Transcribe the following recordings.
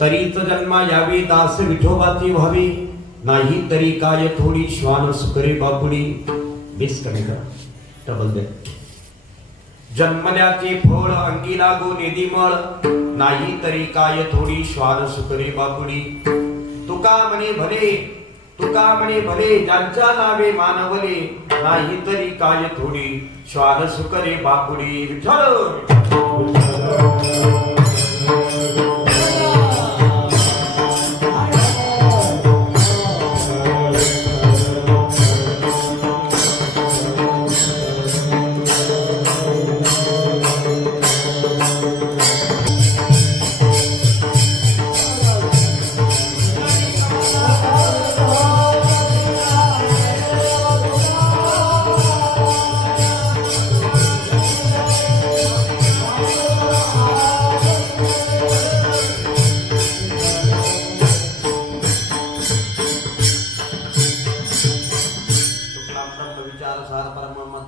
तरीच जन्मा यावी दास विठोबाची व्हावी नाही तरी काय थोडी श्वान सुकरे बापुडी बेस कमी करा डबल दे जन्मल्याचे फळ अंगी लागो निधीमळ नाही तरी काय थोडी श्वान सुकरे बापुडी तुका म्हणे भले ज्यांच्या नावे मानवले नाही तरी काय थोडी श्वान सुकरे बापुडी विठ्ठल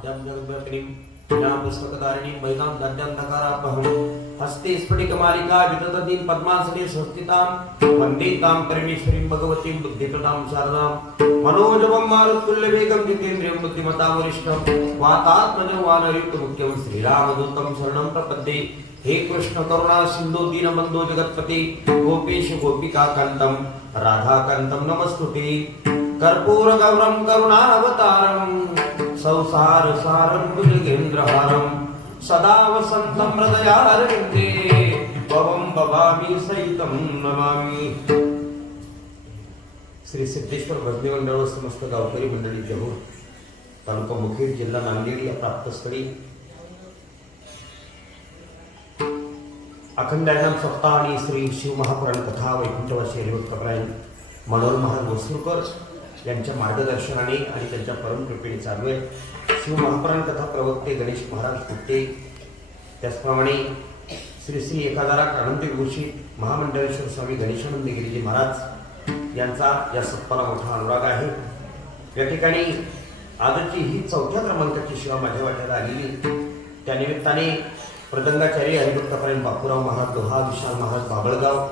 विद्यां जगद्व्यापिनीं ज्ञान पुस्तकधारिणीं महिलां दद्यन्धकारापहं हस्ते स्फटिकमालिका विदधतीं पद्मासने संस्थितां वन्दे तां परमेश्वरीं भगवतीं बुद्धिप्रदां शारदां मनोजवं मारुततुल्यवेगं जितेन्द्रियं बुद्धिमतां वरिष्ठं वातात्मजं वानरयुक्तमुख्यं श्रीरामदूतं शरणं प्रपद्ये। हे कृष्ण करुणा सिंधु दीनबंधो जगत्पते गोपेश गोपिका कांतम राधाकांतम नमस्तुते। कर्पूर गौरम करुणावतारम संसार सारम भुजगेन्द्रहारम सदा वसंतम हृदयारविंदे भवं भवामी सहितं नमामि। श्री सिद्धेश्वर भजनी मंडळ व समस्त गावकरी मंडळी जरूर तालुका मुखेड जिल्हा नांदेड या प्राप्तस्थळी अखंडायनाम सप्ताह आणि श्री शिव महापुराण कथा वैकुंठवासी हरिवत कपरायण मनोहर महाराज वसुरकर यांच्या मार्गदर्शनाने आणि त्यांच्या परमकृपेने चालू आहे। शिव महापुराण कथा प्रवक्ते गणेश महाराज कुट्टे, त्याचप्रमाणे श्री श्री एकाधारा आनंदी घोषित महामंडळेश्वर स्वामी गणेशानंद गिरीजी महाराज यांचा या सप्ताहाला मोठा अनुराग आहे। या ठिकाणी आजची ही 4थ्या क्रमांकाची सेवा माझ्या वाट्यात आलेली, त्यानिमित्ताने प्रदंगाचार्य हरिभक्त कपरायण बापूराव महाराज लोहा, विशाल महाराज बाबळगाव,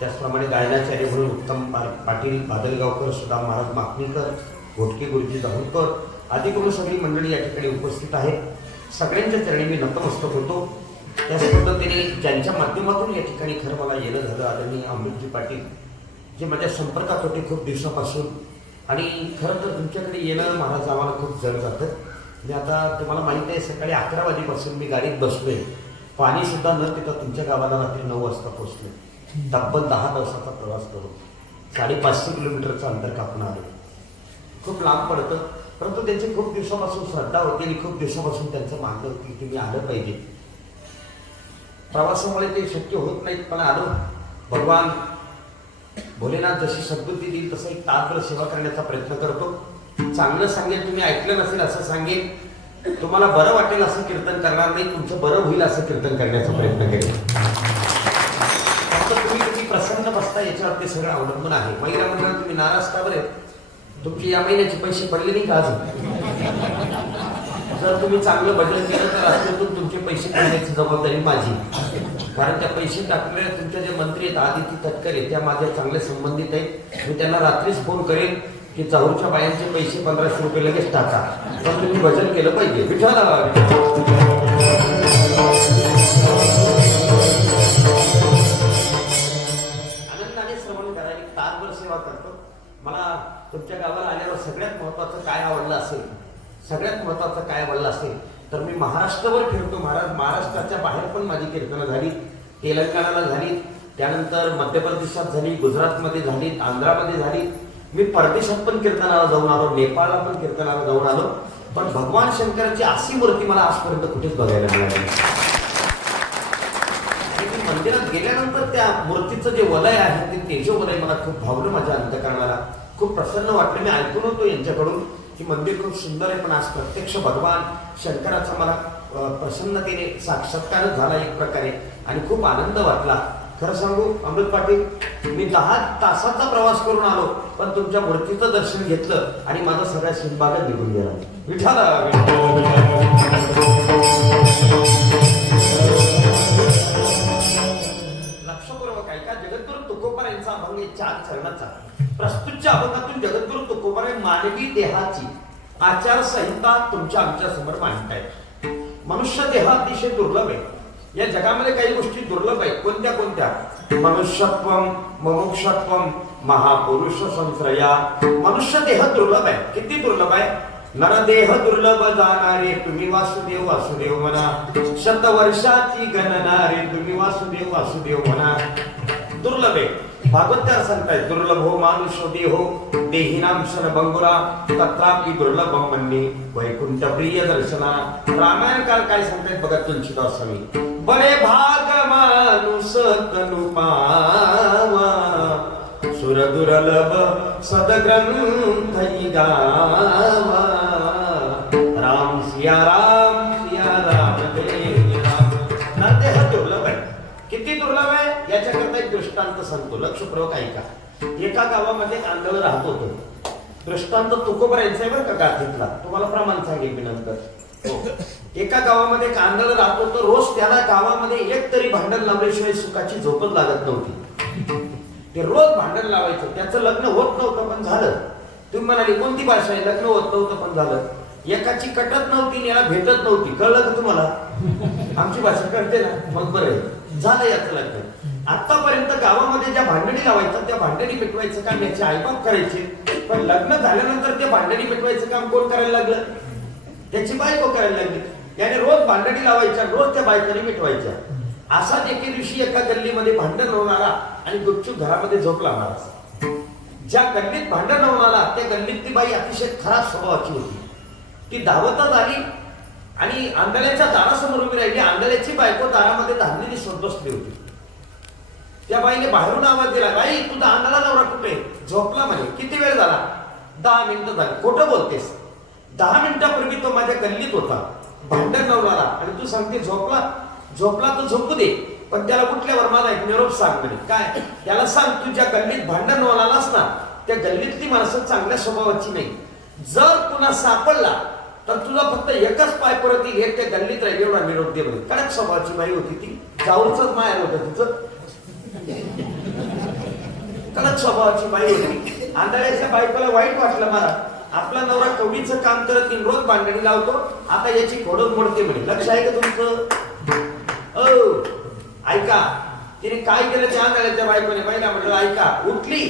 त्याचप्रमाणे गायनाचार्य म्हणून उत्तम पाटील बादलगावकर, सुदाम महाराज माकणीकर, घोटके गुरुजी दाहुरकर आदी करून सगळी मंडळी या ठिकाणी उपस्थित आहेत। सगळ्यांच्या चरणी मी नतमस्तक होतो। त्याच पद्धतीने ज्यांच्या माध्यमातून या ठिकाणी खरं मला येणं झालं आदरणीय अमृतजी पाटील, जे माझ्या संपर्कात होते खूप दिवसापासून, आणि खरं तर तुमच्याकडे येणं महाराज आम्हाला खूप जड जातं। मी आता तुम्हाला माहिती आहे सकाळी 11 वाजेपासून मी गाडीत बसलोय, पाणी सुद्धा न पिता तुमच्या गावाला रात्री 9 वाजता पोहोचले। तब्बल 10 तासाचा प्रवास करून 550 किलोमीटरचं अंतर कापून आलो। खूप लांब पडतं, परंतु त्यांची खूप दिवसापासून श्रद्धा होती आणि खूप दिवसापासून त्यांचं मागणं होतं की तुम्ही आलं पाहिजे। प्रवासामुळे ते शक्य होत नाहीत, पण आलो। भगवान भोलेनाथ जशी सद्बुद्धी देईल तसं एक तासभर सेवा करण्याचा प्रयत्न करतो। चांगलं सांगेल, तुम्ही ऐकलं नसेल असं सांगेल, तुम्हाला बरं वाटेल असं कीर्तन करणार नाही, तुमचं बरं होईल असं कीर्तन करण्याचा प्रयत्न करेल। फक्त तुम्ही प्रसन्न बसता याच्यावर ते सगळं अवलंबून आहे। महिला मंडळ तुम्ही नाराज का बरे? तुमची या महिन्याचे पैसे पडले नाही का अजून? जर तुम्ही चांगलं भजन केलं तर असल्यातून तुमचे पैसे पडण्याची जबाबदारी माझी, कारण त्या पैसे टाकलेल्या तुमच्या जे मंत्री आहेत आदिती तटकरे त्या माझ्या चांगले संबंधित आहेत। मी त्यांना रात्रीच फोन करेन की चाहूरच्या बायांचे पैसे 1500 रुपये लगेच टाका, पण तुम्ही भजन केलं पाहिजे। विठ्ठल आनंदाने श्रवण करा, एक तासभर सेवा करतो। मला तुमच्या गावाला आल्यावर सगळ्यात महत्वाचं काय आवडलं असेल, सगळ्यात महत्वाचं काय आवडलं असेल तर मी महाराष्ट्रावर फिरतो महाराज। महाराष्ट्राच्या बाहेर पण माझी कीर्तनं झाली, तेलंगणाला झाली, त्यानंतर मध्य प्रदेशात झाली, गुजरातमध्ये झाली, आंध्रामध्ये झाली। मी परदेशात पण कीर्तनाला जाऊन आलो, नेपाळला पण कीर्तनाला जाऊन आलो, पण भगवान शंकराची अशी मूर्ती मला आजपर्यंत कुठेच बघायला मिळाली। मंदिरात गेल्यानंतर त्या मूर्तीचं जे वलय आहे ते तेजोवलय मला खूप भावलं, माझ्या अंतःकरणाला खूप प्रसन्न वाटलं। मी ऐकून होतो यांच्याकडून की मंदिर खूप सुंदर आहे, पण आज प्रत्यक्ष भगवान शंकराचा मला प्रसन्नतेने साक्षात्कार झाला एक प्रकारे, आणि खूप आनंद वाटला। खरं सांगू अमृत पाटील, मी 10 तासाचा प्रवास करून आलो, पण तुमच्या मूर्तीचं दर्शन घेतलं आणि माझा सगळ्या सिंहभागात निघून गेला। विठाला लक्षपूर्वक ऐका। जगद्गुरु तुकोबार यांचा अभंग 4 चरणाचा। प्रस्तुतच्या अभंगातून जगद्गुरु तुकोबार मानवी देहाची आचारसंहिता तुमच्या आमच्या समोर मांडतायत। मनुष्य देह अतिशय दुर्लभ आहे, या जगामध्ये काही गोष्टी दुर्लभ आहेत। कोणत्या कोणत्या? मनुष्यत्वम, मुमुक्षत्वम, महापुरुष संश्रया। मनुष्य देह दुर्लभ आहे। किती दुर्लभ आहे? नरदेह दुर्लभ जाणारे तुम्ही वासुदेव वासुदेव म्हणा, शतवर्षाची गणना रे तुम्ही वासुदेव वासुदेव म्हणा। दुर्लभ आहे। भागवतार सांगतायत दुर्लभो मानुषो देहो देहिनाम शरभंगुरा तत्रापि दुर्लभम मन्ये वैकुंठ प्रिय दर्शना। रामायण काळ काय सांगतायत बघा तुलसीदास स्वामी। बळे भाग मानुष तनु पावा सुर दुर्लभ सदग्रंथ गावा। राम सिया राम सिया राम जय राम। नरदेह दुर्लभ आहे। किती दुर्लभ आहे याच्याकरता एक दृष्टांत सांगतो, लक्षपूर्वक ऐका। एका गावामध्ये आंधळ राहत होतं, दृष्टांत तुकोबरायचा आहे बरं का गाथीतला, तुम्हाला प्रमाण सांगेल मी नंतर. हो. एका गावामध्ये एक आंधळ राहत होतं. रोज त्याला गावामध्ये एक तरी भांडण लावल्याशिवाय सुखाची झोपच लागत नव्हती. ते रोज भांडण लावायचं. त्याचं लग्न होत नव्हतं पण झालं. तुम्ही म्हणाली कोणती भाषा आहे? लग्न होत नव्हतं पण झालं. एकाची कटत नव्हती, याला भेटत नव्हती. कळलं का तुम्हाला? आमची भाषा कळते ना, मग बरं झालं याचं लग्न. आतापर्यंत गावामध्ये ज्या भांडणी लावायचं त्या भांडणी मिटवायचं काम याचे आईबाप करायचे. पण लग्न झाल्यानंतर ते भांडणी मिटवायचं काम कोण करायला लागलं? त्याची बायको करायला लागली. याने रोज भांडणी लावायच्या, रोज त्या बायकोने मिटवायच्या. असाच एके दिवशी एका गल्लीमध्ये भांडण होणारा आणि गुपचूप घरामध्ये झोपला महाराज. ज्या गल्लीत भांडण होणारा त्या गल्लीतली बाई अतिशय खराब स्वभावाची होती. ती धावतच आली आणि आंधळ्याच्या दारासमोर उभी राहिली. आंधळ्याची बायको दारामध्ये धांदली दिसत बसली होती. त्या बाईने बाहेरून आवाज दिला, बाई तुझा आंधळा नवरा कुठे? झोपला म्हणे. किती वेळ झाला? 10 मिनिटं झाली. खोटं बोलतेस? 10 मिनिटापूर्वी तो माझ्या गल्लीत होता भांडण लावणारा आणि तू सांगते झोपला? झोपला तर झोपू दे, पण त्याला कुठल्यावर मला एक निरोप सांग म्हणे. काय? त्याला सांग तुझ्या गल्लीत भांडण होणारास ना, त्या गल्लीतली माणसं चांगल्या स्वभावाची नाही. जर पुन्हा सापडला तर तुझा फक्त एकच पाय परत येईल, एक त्या गल्लीत राहील एवढा निरोप दे म्हणे. कडक स्वभावाची बाई होती ती. जाऊरच माहेर होतं तिचं. कडक स्वभावाची बाई होती. आंधळ्याच्या बायकोला वाईट वाटलं मला. आपला नवरा कवडीचं काम करत नाही, रोज भांडणी लावतो, आता याची खोडून मोडते म्हणे. लक्ष आहे का तुमचं? ऐका, तिने काय केलं त्या आंधळ्याच्या बायकोने? बाईला म्हटलं ऐका. उठली,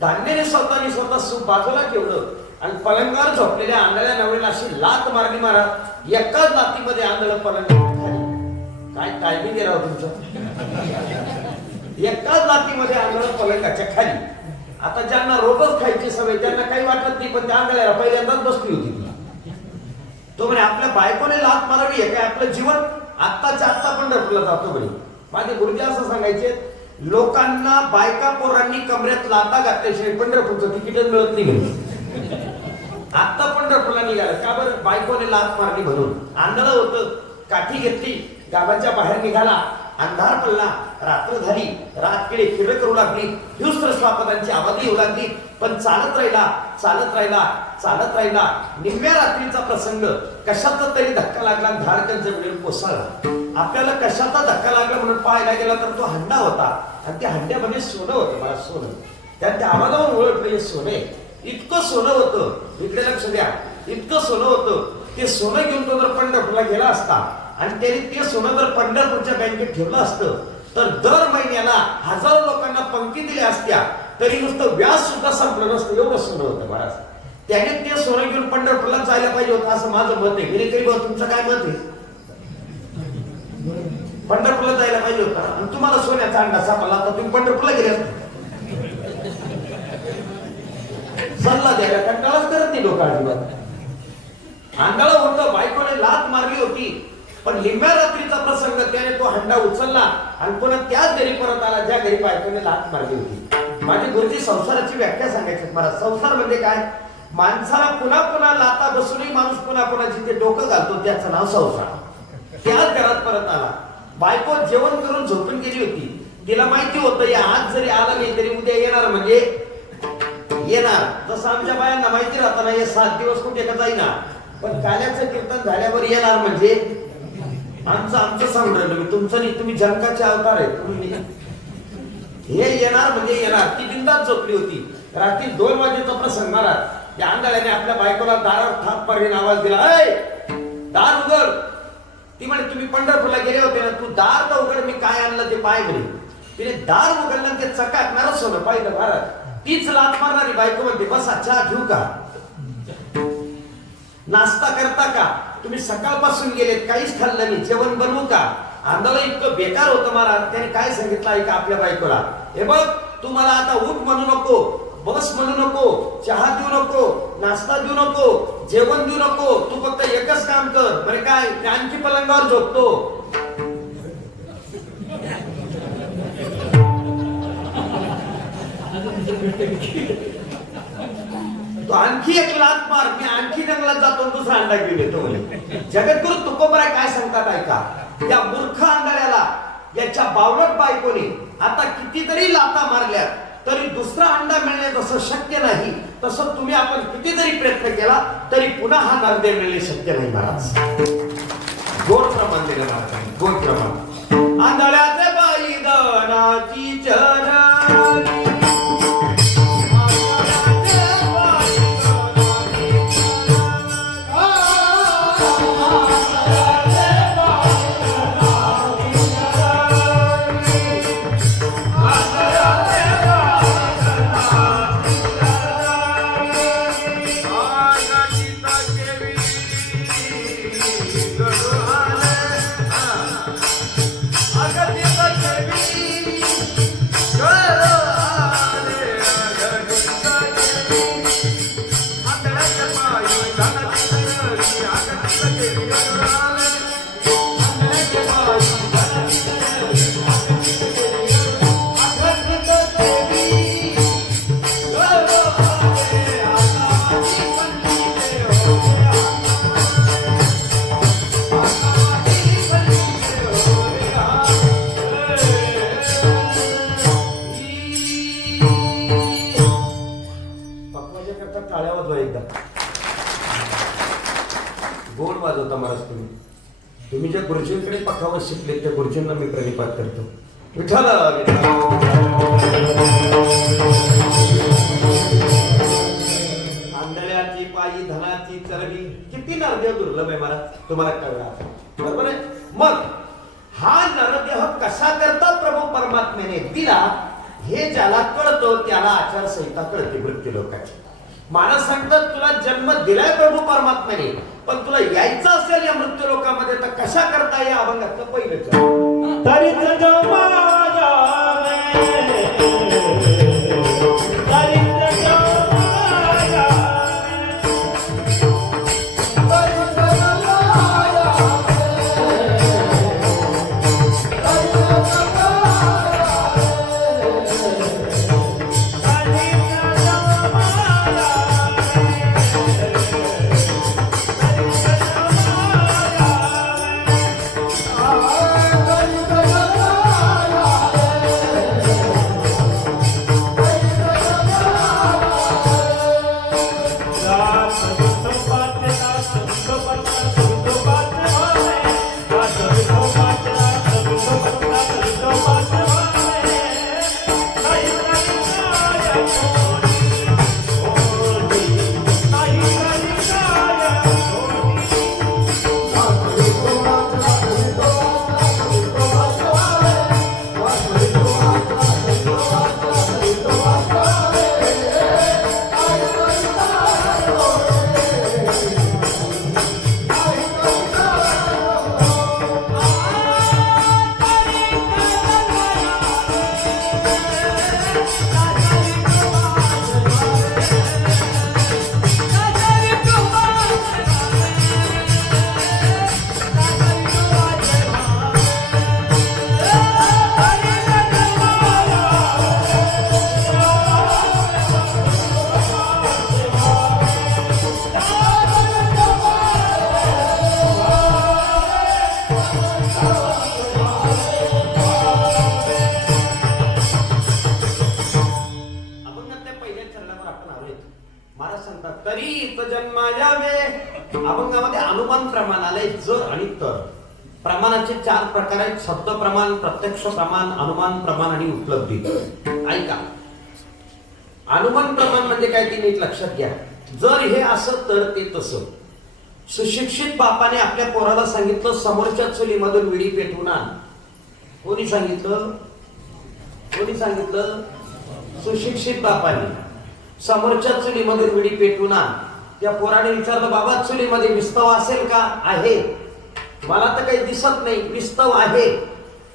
धान्याने स्वतः सूप बाजूला ठेवलं आणि पलंगावर झोपलेल्या आंधळ्या नवऱ्याला अशी लात मारली महाराज. एकाच लातीमध्ये आंधळ पलंगावर खाली. काय टायमिंग गेला तुमचं? एकाच लातीमध्ये आंधळ पलंगाच्या खाली. आता ज्यांना रोजच खायची सवय त्यांना काही वाटत नाही, पण त्या आंधळ्याला पहिल्यांदाच बसली होती ती. तो म्हणे आपल्या बायकोने लात मारावी आहे काय? आपलं जीवन आत्ताच्या आत्ता पंढरपूरला जातो म्हणे. माझे गुरुजी असं सांगायचे, लोकांना बायका पोरांनी कमऱ्यात लाता घातल्याशिवाय पंढरपूरचं तिकीटच मिळत नाही म्हणे. आत्ता पंढरपूरला निघाला का बरं? बायकोने लात मारली म्हणून. आंधळ होतं, काठी घेतली, गावाच्या बाहेर निघाला. अंधार पडला, रात्र झाली, रात किडे किड करू लागली, हिंस्त्र श्वापदांची आवाज येऊ लागली. पण चालत राहिला. निम्म्या रात्रीचा प्रसंग, कशाचा तरी धक्का लागला, धाडकन जमिनीवर कोसळला. आपल्याला कशाचा धक्का लागला म्हणून पाहायला गेला तर तो हंडा होता आणि त्या हंड्यामध्ये सोनं होतं. मला सोनं, त्या आवाजावर ओळखलं हे सोने. इतकं सोनं होतं, इकडे लक्ष द्या, इतकं सोनं होतं. ते सोनं घेऊन तो जर पंढरपूरला गेला असता आणि त्यांनी ते सोनं जर पंढरपूरच्या बँकेत ठेवलं असतं तर दर महिन्याला हजारो लोकांना पंक्ती दिल्या असत्या तरी नुसतं व्याज सुद्धा संपलं नसतं, एवढं सोनं होतं महाराज. त्याने ते सोनं घेऊन पंढरपूरला जायला पाहिजे होतं असं माझं मत आहे. गेले तरी बघ तुमचं काय मत आहे? पंढरपूरला जायला पाहिजे होता आणि तुम्हाला सोन्याचा अंडा सापडला तर तुम्ही पंढरपूरला गेले असते. सल्ला द्यायला कंटाळाच करत नाही लोक अजिबात. आंधळ होतं, बायकोने लात मारली होती, पण लिंब्या रात्रीचा प्रसंग, त्याने तो हंडा उचलला आणि पुन्हा त्याच घरी परत आला ज्या घरी बायकोने लात मारली होती. माझी गुरुजी संसाराची व्याख्या सांगायची मला. संसार म्हणजे काय? माणसाला पुन्हा पुन्हा लाता बसूनही माणूस पुन्हा पुन्हा जिथे डोकं घालतो त्याचं नाव संसार. त्याच घरात परत आला. बायको जेवण करून झोपून गेली होती. तिला माहिती होतं या आज जरी आला नाही तरी उद्या येणार म्हणजे येणार. जसं आमच्या बायांना माहिती राहतं ना, हे 7 दिवस कुठे का जाईना, पण काल्याचं कीर्तन झाल्यावर येणार म्हणजे आमचं सांगून राहिलो मी, तुमचं नाही. तुम्ही जनकाचे अवतार आहे. तुम्ही हे येणार म्हणजे येणार. ती बिंदात झोपली होती. रात्री 2 वाजेचा प्रसंग महाराज. या आंधळ्याने आपल्या बायकोला दारावर थाप मारून आवाज दिला, ऐ दार उघड. ती म्हणे तुम्ही पंढरपूरला गेले होते ना, तू दार तर उघड, मी काय आणलं ते पाय म्हणे. तिने दार उघडलं, ते चकाकणारच होतं पाहिलं महाराज. तीच लात मारणारी बायको म्हणते, बसा चहा ठेवू का? नाश्ता करता का? तुम्ही सकाळपासून गेलेत, काहीच खाल्लं नाही, जेवण बनवू का? आंधळ इतकं बेकार होतं महाराज. त्याने काय सांगितलं ऐका आपल्या बायकोला, हे बघ तू मला आता उठ म्हणू नको, बस म्हणू नको, चहा देऊ नको, नाश्ता देऊ नको, जेवण देऊ नको, तू फक्त एकच काम कर. म्हणजे काय? आणखी पलंगावर झोपतो. तो आणखी एक लात मार, मी आणखी जंगलात जातो, दुसरा अंडा घेऊन येतो म्हणे. जगद्गुरु तुकोबराय काय सांगतात ऐका. या मूर्ख आंधळ्याला याच्या बावळट बायकोने आता कितीतरी लाता मारल्या तरी दुसरा अंडा मिळणे जसं शक्य नाही तसं तुम्ही आपण किती जरी प्रयत्न केला तरी पुन्हा हा नरदेव मिळणे शक्य नाही महाराज. गोड प्रमाण दिलं महाराजांनी, गोड प्रमाण. आंधळ्याचे बाई दनाची चरणी गोड वाजवता महाराज. तुम्ही ज्या गुरुजींकडे पखावत शिकले त्या गुरुजींना मी प्रणिपात करतो. विठ्ठल आंधळ्याची पायी धनाची चरणी किती नरदेव दुर्लभ आहे महाराज, तुम्हाला कळला बरोबर आहे. मग हा नरदेह कसा करता प्रभू परमात्म्याने दिला हे ज्याला कळतो त्याला आचारसंहिता कळते मृत्यू लोकांची. महाराज सांगतात तुला जन्म दिलाय प्रभू परमात्म्याने, पण तुला यायचं असेल या मृत्यू लोकांमध्ये तर कशा करता या अभंगातलं पहिलंच तरीच अभंगामध्ये अनुमान प्रमाण आलंय. जर आणि तर प्रमाणाचे 4 प्रकार आहेत. शब्द प्रमाण, प्रत्यक्ष प्रमाण, अनुमान प्रमाण आणि उपलब्धी. ऐका, अनुमान प्रमाण म्हणजे काय ते नीट लक्षात घ्या. जर हे असं तर ते तसं. सुशिक्षित बापाने आपल्या पोराला सांगितलं समोरच्या चुलीमधून विडी पेटवून आण. कोणी सांगितलं? कोणी सांगितलं? सुशिक्षित बापाने. समोरच्या चुलीमधून विडी पेटवून आण. त्या पोराने विचारलं बाबा चुलीमध्ये विस्तव असेल का? आहे. मला तर काही दिसत नाही. विस्तव आहे.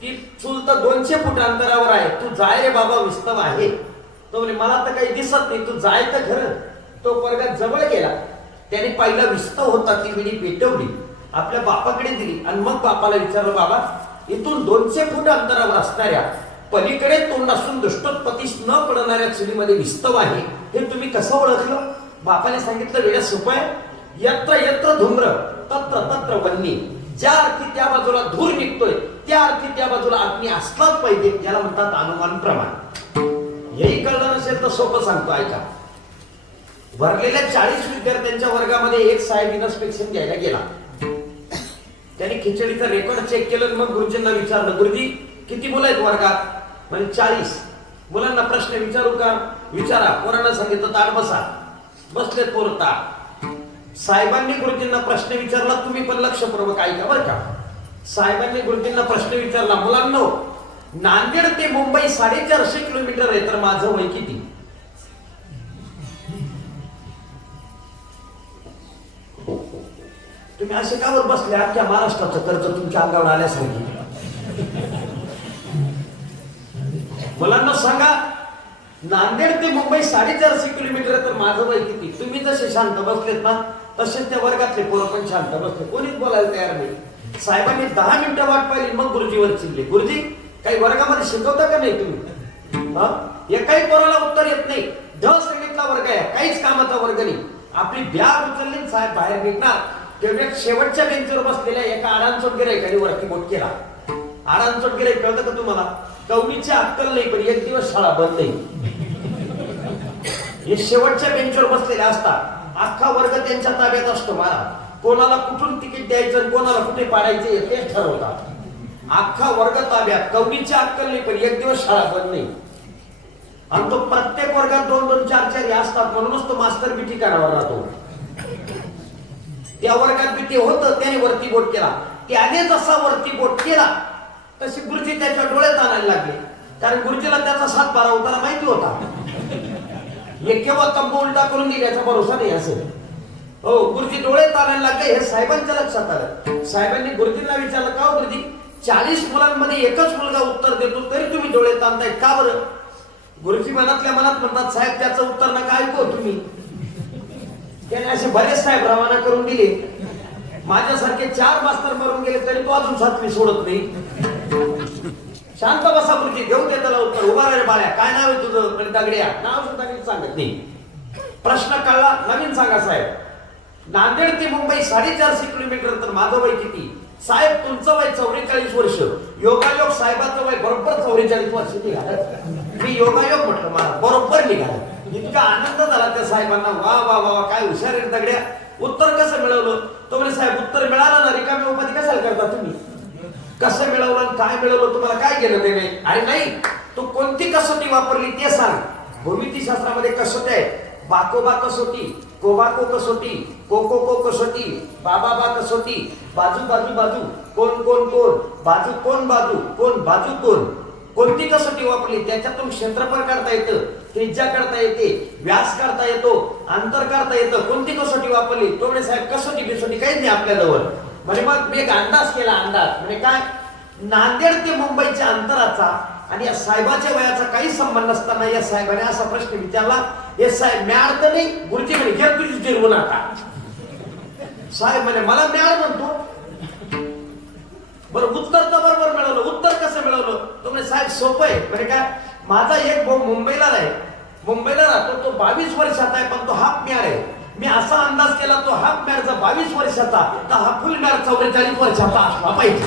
ती चूल तर 200 फूट अंतरावर आहे. तू जाय रे बाबा, विस्तव आहे. तो म्हणे मला तर काही दिसत नाही, तू जाय तर खरं. तो पोरगा जवळ गेला. त्याने पहिला विस्तव होता ती विडी पेटवली, आपल्या बापाकडे दिली आणि मग बापाला विचारलं बाबा इथून 200 फूट अंतरावर असणाऱ्या पलीकडे तोंड असून दुष्टोत्पत्तीस न पडणाऱ्या चुलीमध्ये विस्तव आहे, हे तुम्ही कसं ओळखलं? बापाने सांगितलं वेळा सोपं आहे. यत्र यत्र धूम्र तत्र तत्र वन्नी. ज्या अर्थी त्या बाजूला धूर निघतोय त्या अर्थी त्या बाजूला अग्नी असलाच पाहिजे. याला म्हणतात अनुमान प्रमाण. हेही कळलं नसेल तर सोपं सांगतो ऐका. भरलेल्या 40 विद्यार्थ्यांच्या वर्गामध्ये एक साहेब इन्स्पेक्शन घ्यायला गेला. त्यांनी खिचडीचं रेकॉर्ड चेक केलं. मग गुरुजींना विचारलं, गुरुजी किती मुलं आहेत वर्गात? म्हणजे 40. मुलांना प्रश्न विचारू का? विचारा. पोरांना सांगितलं ताट बसा. बसलेत पोरं ताट. साहेबांनी गुरुजींना प्रश्न विचारला. तुम्ही पण लक्षपूर्वक ऐका बरं का. साहेबांनी गुरुजींना प्रश्न विचारला, मुलांनो नांदेड ते मुंबई 450 किलोमीटर आहे, तर माझं वय किती? तुम्ही असे कावर बसले? अख्ख्या महाराष्ट्राचं कर्ज तुमच्या अंगावर आल्यासारखी. मुलांना सांगा, नांदेड ते मुंबई 450 किलोमीटर आहे, तर माझं वय किती? तुम्ही जसे शांत बसलेत ना, तसेच त्या वर्गातले पोरं पण शांत बसले. कोणीच बोलायला तयार नाही. साहेबांनी 10 मिनिटं वाट पाहिली. मग गुरुजीवर चिडले, गुरुजी काही वर्गामध्ये शिकवता का नाही तुम्ही? एकाही पोराला उत्तर येत नाही. श्रेणीतला वर्ग आहे, काहीच कामाचा वर्ग नाही. आपली बॅग उचलली, साहेब बाहेर निघणार. तेवढ्या शेवटच्या बेंचवर बसलेल्या एका आडांचोट गिराईकाने वरती बोट केला. आडांचोट गिराईक कळतं का तुम्हाला? कवनीची अक्कल नाही, पण एक दिवस शाळा बंद नाही. हे शेवटच्या बेंचवर बसलेले असतात. अख्खा वर्ग त्यांच्या ताब्यात असतो. महाराज कोणाला कुठून तिकीट द्यायचं, कोणाला कुठे पाडायचे तेच ठरवतात. अख्खा वर्ग ताब्यात. कवनीची अक्कल नाही, पण एक दिवस शाळा बंद नाही. आणि तो प्रत्येक वर्गात 2-2, 4-4 असतात. म्हणूनच तो मास्तर बी ठिकाणावर राहतो. त्या वर्गात बी ते होतं. त्याने वरती बोट केला. त्याने जसा वरती बोट केला तशी गुरुजी त्याच्या डोळ्यात आणायला लागले. कारण गुरुजीला त्याचा 7-12 उतारा माहिती होता. हे केव्हा तंबू उलटा करून दिल्याचा भरोसा नाही असेल. हो, गुरुजी डोळे ताणायला लागले. हे साहेबांच्या लक्षात आलं. साहेबांनी गुरुजींना विचारलं, का हो गुरुजी 40 मुलांमध्ये एकच मुलगा उत्तर देतो, तरी तुम्ही डोळे ताणताय का बरं? गुरुजी मनातल्या मनात म्हणतात, साहेब त्याचं उत्तर नका ऐकू तुम्ही. त्याने असे बरेच साहेब रवाना करून दिले. माझ्यासारखे 4 मास्तर मरून गेले, तरी तो अजून 7वी सोडत नाही. शांत बसा गुरुजी, देऊ दे त्याला उत्तर. उभा रे बाळ्या, काय नाव आहे तुझं? म्हणजे दगड्या. नाव सुद्धा नीट सांगत नाही. प्रश्न कळला, नवीन सांगा साहेब. नांदेड ते मुंबई 450 किलोमीटर, तर माझं वय किती? साहेब तुमचं वय 44 वर्ष. योगायोग साहेबाचं वय बरोबर 44 वर्ष निघालं. मी योगायोग म्हटलं, मला बरोबर निघालं. इतका आनंद झाला त्या साहेबांना. वा वा वा, काय हुशार आहे दगड्या. उत्तर कसं मिळवलं? तो म्हणजे साहेब उत्तर मिळालं ना, रिकामी उपाधी कशाला करता तुम्ही? कसं मिळवलं, काय मिळवलं, तुम्हाला काय गेलं ते नाही? आणि नाही, तू कोणती कसोटी वापरली ते सांग. भूमितीशास्त्रामध्ये कसोटी आहे. बाकोबा कसोटी, कोबाको कसोटी, कोको को कसोटी, बाबा बा कसोटी, बाजू बाजू बाजू, कोण कोण कोण, बाजू कोण बाजू, कोण बाजू कोण. कोणती कसोटी वापरली त्याच्यातून क्षेत्रफळ काढता येतं, त्रिज्या काढता येते, व्यास काढता येतो, अंतर काढता येतं. कोणती कसोटी वापरली? तो म्हणजे साहेब कसोटी बिसोटी काहीच नाही आपल्याजवळ. म्हणजे मग मी एक अंदाज केला. अंदाज म्हणजे काय? नांदेड ते मुंबईच्या अंतराचा आणि या साहेबाच्या वयाचा काही संबंध नसताना या साहेबाने असा प्रश्न विचारला. हे साहेब मिळालं तर नाही? गुरुजी म्हणे घे तुझी जिरवू नका. साहेब म्हणे मला मिळालं म्हणतो. बरं उत्तर तर बरोबर मिळवलं. उत्तर कसं मिळवलं? तो म्हणजे साहेब सोपं आहे. म्हणजे काय? माझा एक भाऊ मुंबईला राहतो. तो 22 वर्षाचा आहे, पण तो हाफ मॅड आहे. मी असा अंदाज केला, तो हाफ मॅडचा 22 वर्षाचा, तर हा फुल मॅड 44 वर्षाचा असला पाहिजे.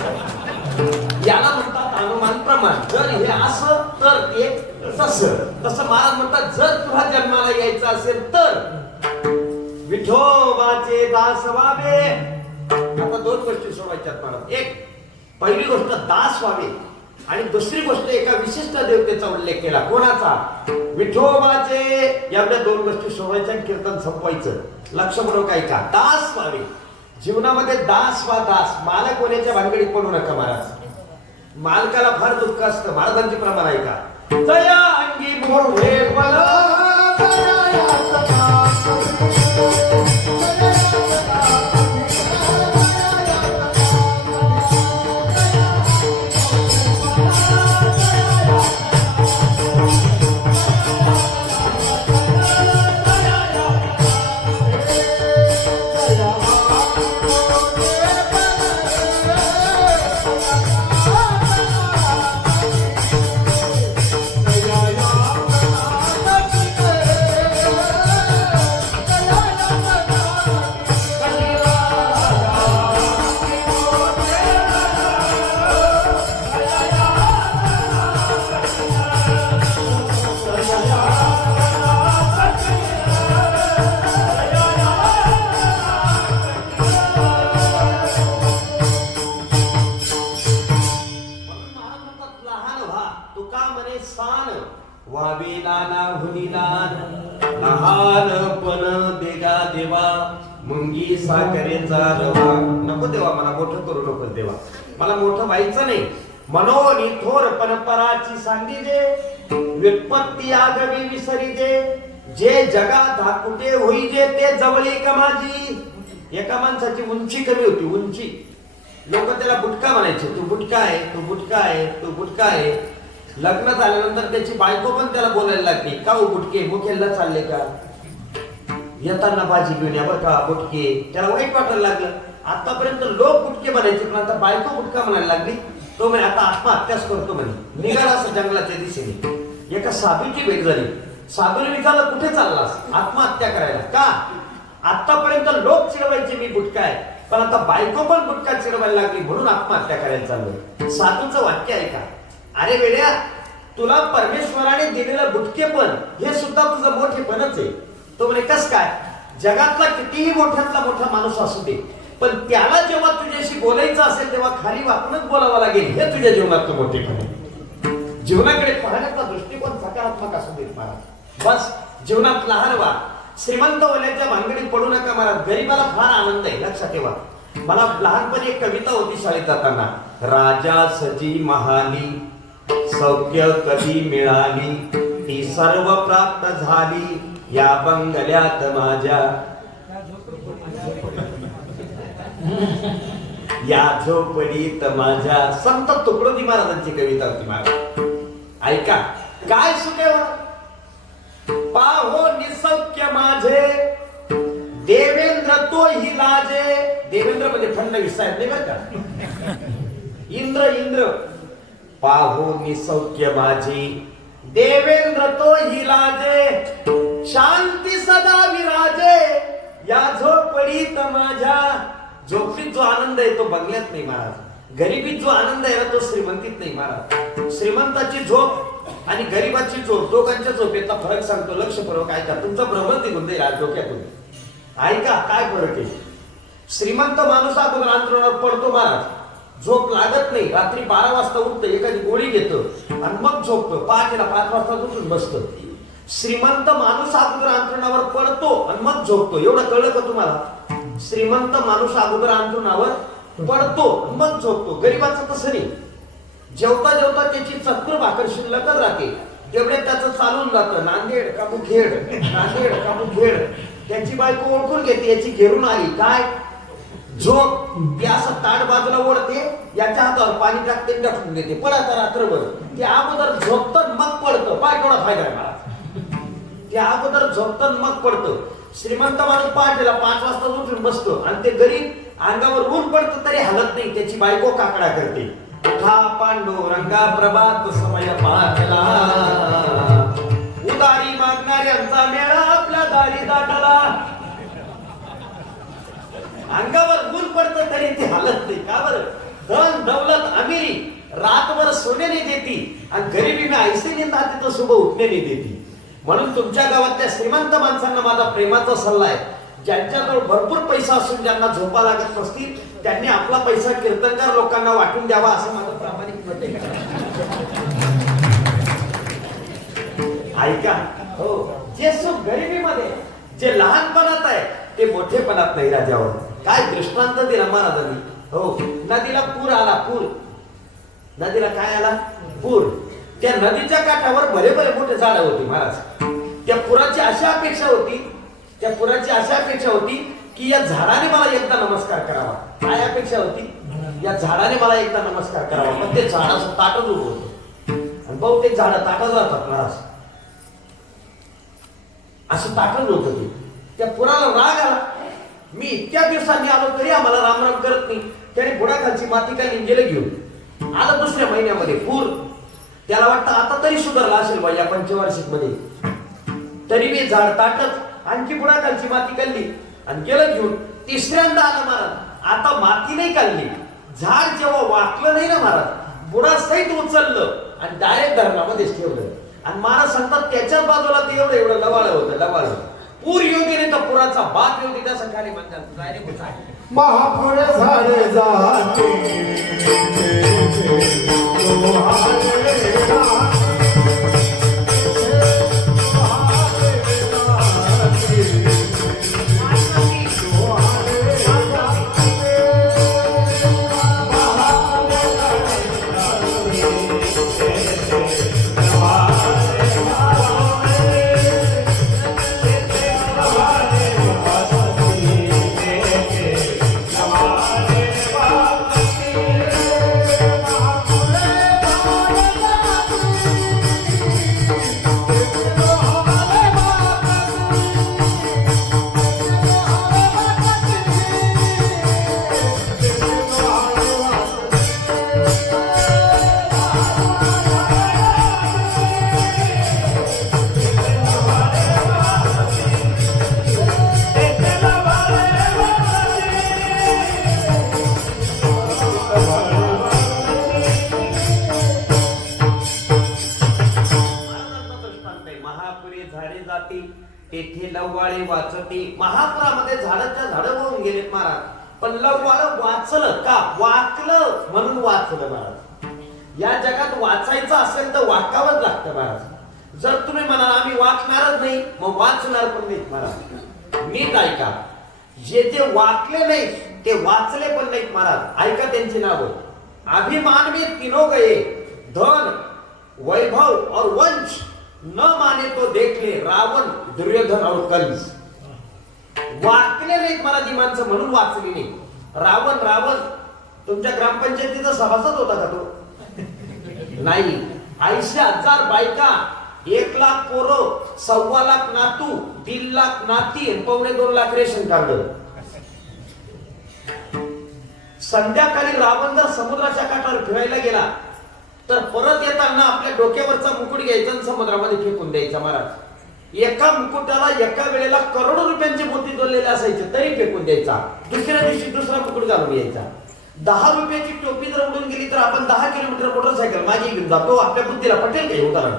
याला म्हणतात अनुमान प्रमाण. जर हे असं तर ते तसं महाराज म्हणतात, जर तुला जन्माला यायचं असेल तर विठोबाचे दास व्हावे. आता 2 गोष्टी सोडायच्यात मला. एक, पहिली गोष्ट दास व्हावे, आणि दुसरी गोष्ट एका विशिष्ट देवतेचा उल्लेख केला. कोणाचा? विठोबाचे. एवढ्या 2 गोष्टी सोडायच्या, कीर्तन संपवायचं. लक्षपूर्वक ऐका. दास व्हावे. जीवनामध्ये दास व्हा. दास. मालक होण्याच्या भानगडीत पडू नका महाराज. मालकाला फार दुःख असतं. महाराजांची प्रमाण ऐका. जया अंगी मोठे मला का देवा मुंगी साखरेचा रवा. नको देवा, मला मोठं करू नको देवा, मला मोठं व्हायचं नाही. मनोनी थोर परंपराची सांगी जे व्युत्पत्ती आगवी विसरी जे जगात हाकुटे होई जे ते जवळी कमाजी. एका माणसाची उंची कमी होती, उंची. लोक त्याला बुटका म्हणायचे, तू बुटका आहे, तू बुटका आहे, तू बुटका आहे. लग्न झाल्यानंतर त्याची बायको पण त्याला बोलायला लागली, का हो बुटके, मुखेलला चालले का, येताना भाजी घेऊन या बरं का बुटके. त्याला वाईट वाटायला लागलं. आतापर्यंत लोक बुटके म्हणायचे, पण आता बायको बुटका म्हणायला लागली. तो म्हणे आता आत्महत्याच करतो म्हणे. निघाला असं जंगलाच्या दिशेने. एका साधूची भेट झाली. साधूने विचारलं, कुठे चाललास? आत्महत्या करायला. का? आतापर्यंत लोक चिडवायचे मी बुटका आहे, पण आता बायको पण बुटका चिडवायला लागली, म्हणून आत्महत्या करायला चाललोय. साधूचं वाक्य आहे का? अरे वेड्या, तुला परमेश्वराने दिलेलं बुटकेपण हे सुद्धा तुझं मोठेपणच आहे. तो म्हणे कस काय? जगातला कितीही मोठ्यातला मोठा माणूस असू दे, पण त्याला जेव्हा तुझ्याशी बोलायचं असेल तेव्हा खाली वाकूनच बोलावं लागेल. हे तुझ्या जीवनातलं मोठेपण आहे. जीवनाकडे पाहण्याचा दृष्टिकोन सकारात्मक असू देत महाराज. बस जीवनात लहान व्हा. श्रीमंत होण्याच्या भानगडीत पडू नका महाराज. गरीबाला फार आनंद आहे, लक्षात ठेवा. मला लहानपणी एक कविता होती शाळेत जाताना. राजा सजी महाली सौख्य कधी मिळाली, ती सर्व प्राप्त झाली या बंगल्यात माझ्या. या झोपडीत माझ्या. संत तुकडोजी महाराजांची कविता होती महाराज. ऐका काय सुदैव. पाहो निसौख्य माझे देवेंद्र तो ही लाजे. देवेंद्र म्हणजे फडणवीस साहेब नाही बरं का. इंद्र इंद्र. पाहो निसौख्य माझी देवेंद्र तो ही लाजे, शांती सदा विराजे या झोपडीत माझ्या. झोपडीत जो आनंद आहे तो बंगल्यात नाही महाराज. गरिबीत जो आनंद आहे ना तो श्रीमंतीत नाही महाराज. श्रीमंताची झोप आणि गरीबाची झोप, दोघांच्या झोपेतला फरक सांगतो. लक्षपूर्वक ऐका, तुमचा भ्रमण निघून जाईल आज डोक्यातून. ऐका काय फरक आहे. श्रीमंत माणूस अगोदर अंथरुणावर पडतो महाराज, झोप लागत नाही. रात्री 12 वाजता उठतं, एखादी गोळी घेतो आणि मग झोपतो. 5 वाजता उठून बसतो. श्रीमंत माणूस अगोदर अंथरुणावर पडतो आणि मग झोपतो. एवढं कळलं का तुम्हाला? श्रीमंत माणूस अगोदर अंथरुणावर पडतो मग झोपतो. गरीबाचं तसं नाही. जेवता जेवता त्याची चतुर भाकर शिल्लकच राहते. तेवढ्यात त्याचं चालून जातं, नांदेड का मुखेड, नांदेड का मुखेड. त्याची बायको ओळखून घेते, याची घेरून आली काय झोप. ती असं ताट बाजूला ओढते, याच्या हातावर पाणी टाकते, टाकून देते. पळायचं रात्रभर. ते अगोदर झोपतं मग पडतं. पाय केवढा फायदा आहे मला. ते अगोदर झोपतं मग पडतं. श्रीमंत माणूस पहाटेला 5 वाजता उठून बसतो आणि ते गरीब अंगावर ऊन पडतं तरी हलत नाही. त्याची बायको काकडा करते. उठा पांडुरंगा प्रभात समय पाहला, उदारी मागणाऱ्यांचा मेळा आपल्या दारी दाटला. अंगावर ऊन पडतं तरी ते हलत नाही. का बरं? धन दौलत अमिरी रातभर सोन्याने देती आणि गरिबी मी ऐसे नेता तिथं सुबह उठण्याने देती. म्हणून तुमच्या गावातल्या श्रीमंत माणसांना माझा प्रेमाचा सल्ला आहे. ज्यांच्याजवळ भरपूर पैसा असून ज्यांना झोपा लागत नसतील त्यांनी आपला पैसा कीर्तनकार लोकांना वाटून द्यावा, असं माझं प्रामाणिक मत आहे. ऐका हो, जे सुख गरिबीमध्ये, जे लहानपणात आहे ते मोठेपणात नाही. राजावर काय दृष्टांत दिला महाराजांनी. हो, नदीला पूर आला. पूर नदीला काय आला? पूर. त्या नदीच्या काठावर बरे बरे मोठे झाड होते महाराज. त्या पुराची अशा अपेक्षा होती, त्या पुराची अशा अपेक्षा होती की या झाडाने मला एकदा नमस्कार करावा. काय अपेक्षा होती? या झाडाने मला एकदा नमस्कार करावा. पण ते झाड असं ताटच उभं होतं आणि बहुतेक झाडं ताटच राहतात महाराज. असं ताटच होतं ते. त्या पुराला राग आला. मी इतक्या दिवसांनी आलो तरी आम्हाला रामराम करत नाही. त्याने बुडाखालची माती काय गेलं घेऊन आला. दुसऱ्या महिन्यामध्ये पूर. त्याला वाटतं आता तरी सुधारला असेल बा या पंचवार्षिक मध्ये. तरी मी झाड ताटत आणखी बुडाखालची माती काढली आणि गेलं घेऊन. तिसऱ्यांदा आलं महाराज. आता माती नाही काढली, झाड जेव्हा वाकलं नाही ना महाराज, बुडा सहित उचललं आणि डायरेक्ट धरणामध्येच ठेवलं. आणि महाराज सांगतात त्याच्या बाजूला ते एवढं एवढं लवाळ होतं. लवाळ पूर येऊ दे नाही तर पुराचा बाप येऊ दे त्याचं खाली म्हणतात डायरेक्ट महाफळ झाले जाते तेथे लववाळे वाचते. महापुरामध्ये झाडाच्या झाडं वाहून गेलेत महाराज, पण लववाळ वाचलं का? वाचलं म्हणून वाचलं महाराज. या जगात वाचायचं असेल तर वाकावंच लागतं महाराज. जर तुम्ही म्हणाल आम्ही वाचणारच नाही, मग वाचणार पण नाहीत महाराज. नीट ऐका, जे जे वाचले नाहीत ते वाचले पण नाहीत महाराज. ऐका त्यांची नावं. अभिमान में तीनों गए, धन वैभव और वंश, न माने तो देख ले रावण दुर्योधन और कंस. वाचले नाहीत महाराज ही माणसं म्हणून वाचली नाही. रावण तुमच्या ग्रामपंचायतीचा सभासद होता का तो? नाही. 80,000 बायका, 1 लाख पोरं, 1.25 लाख नातू, 3 लाख नाती, 2.25 लाख रेशन कार्ड. संध्याकाळी रावण जर समुद्राच्या काठावर फिरायला गेला तर परत येताना आपल्या डोक्यावरचा मुकुट घ्यायचा आणि समुद्रामध्ये फेकून द्यायचा महाराज. एका मुकुटाला एका वेळेला करोडो रुपयांचे मोती जोडलेले असायचे तरी फेकून द्यायचा. दुसऱ्या दिवशी दुसरा मुकुट घालून यायचा. 10 रुपयाची टोपी जर उडून गेली तर आपण 10 किलोमीटर मोटरसायकल माझी घेऊन जातो. आपल्या बुद्धीला पटेल काही उदाहरण.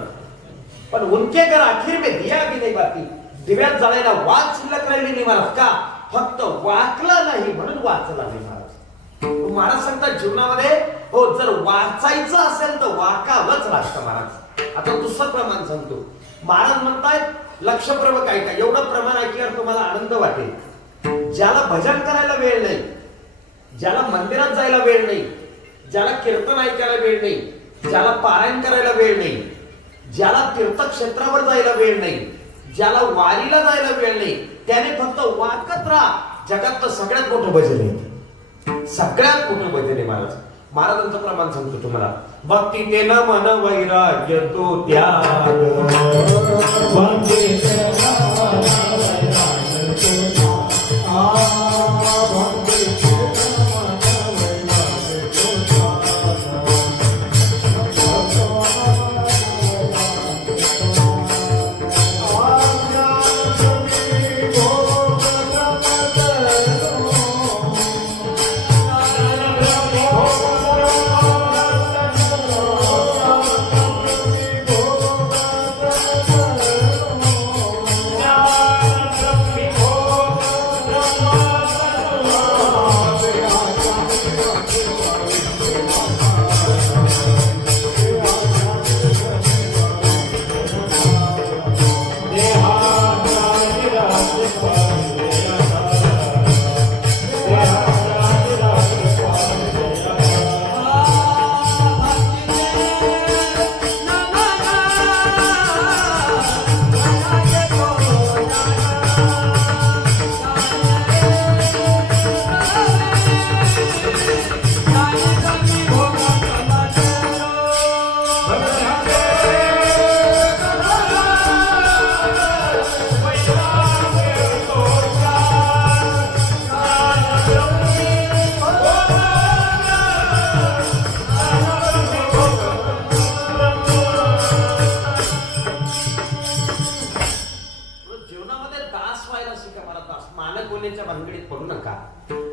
पण उनके घर आखिर में दिया भी नाही बाकी. दिव्यात जाळायला वाच शिल्लक राहिली नाही महाराज. का? फक्त वाचला नाही म्हणून वाचला नाही महाराज. महाराज सांगतात जीवनामध्ये हो जर वाचायचं असेल तर वाकावंच लागतं महाराज. आता दुसरं प्रमाण सांगतो. महाराज म्हणतायत लक्षपूर्वक ऐका. एवढं प्रमाण ऐकल्यावर तुम्हाला आनंद वाटेल. ज्याला भजन करायला वेळ नाही, ज्याला मंदिरात जायला वेळ नाही, ज्याला कीर्तन ऐकायला वेळ नाही, ज्याला पारायण करायला वेळ नाही, ज्याला तीर्थक्षेत्रावर जायला वेळ नाही, ज्याला वारीला जायला वेळ नाही, त्याने फक्त वाकत राहा. जगातलं सगळ्यात मोठं भजन आहे. सगळ्यात मोठं भजन आहे महाराज. महाराजांचं प्रमाण सांगतो तुम्हाला. भक्ती ते न मन वैराग्य तो त्याग, भक्ती ते न मन वैराग्य तो त्याग.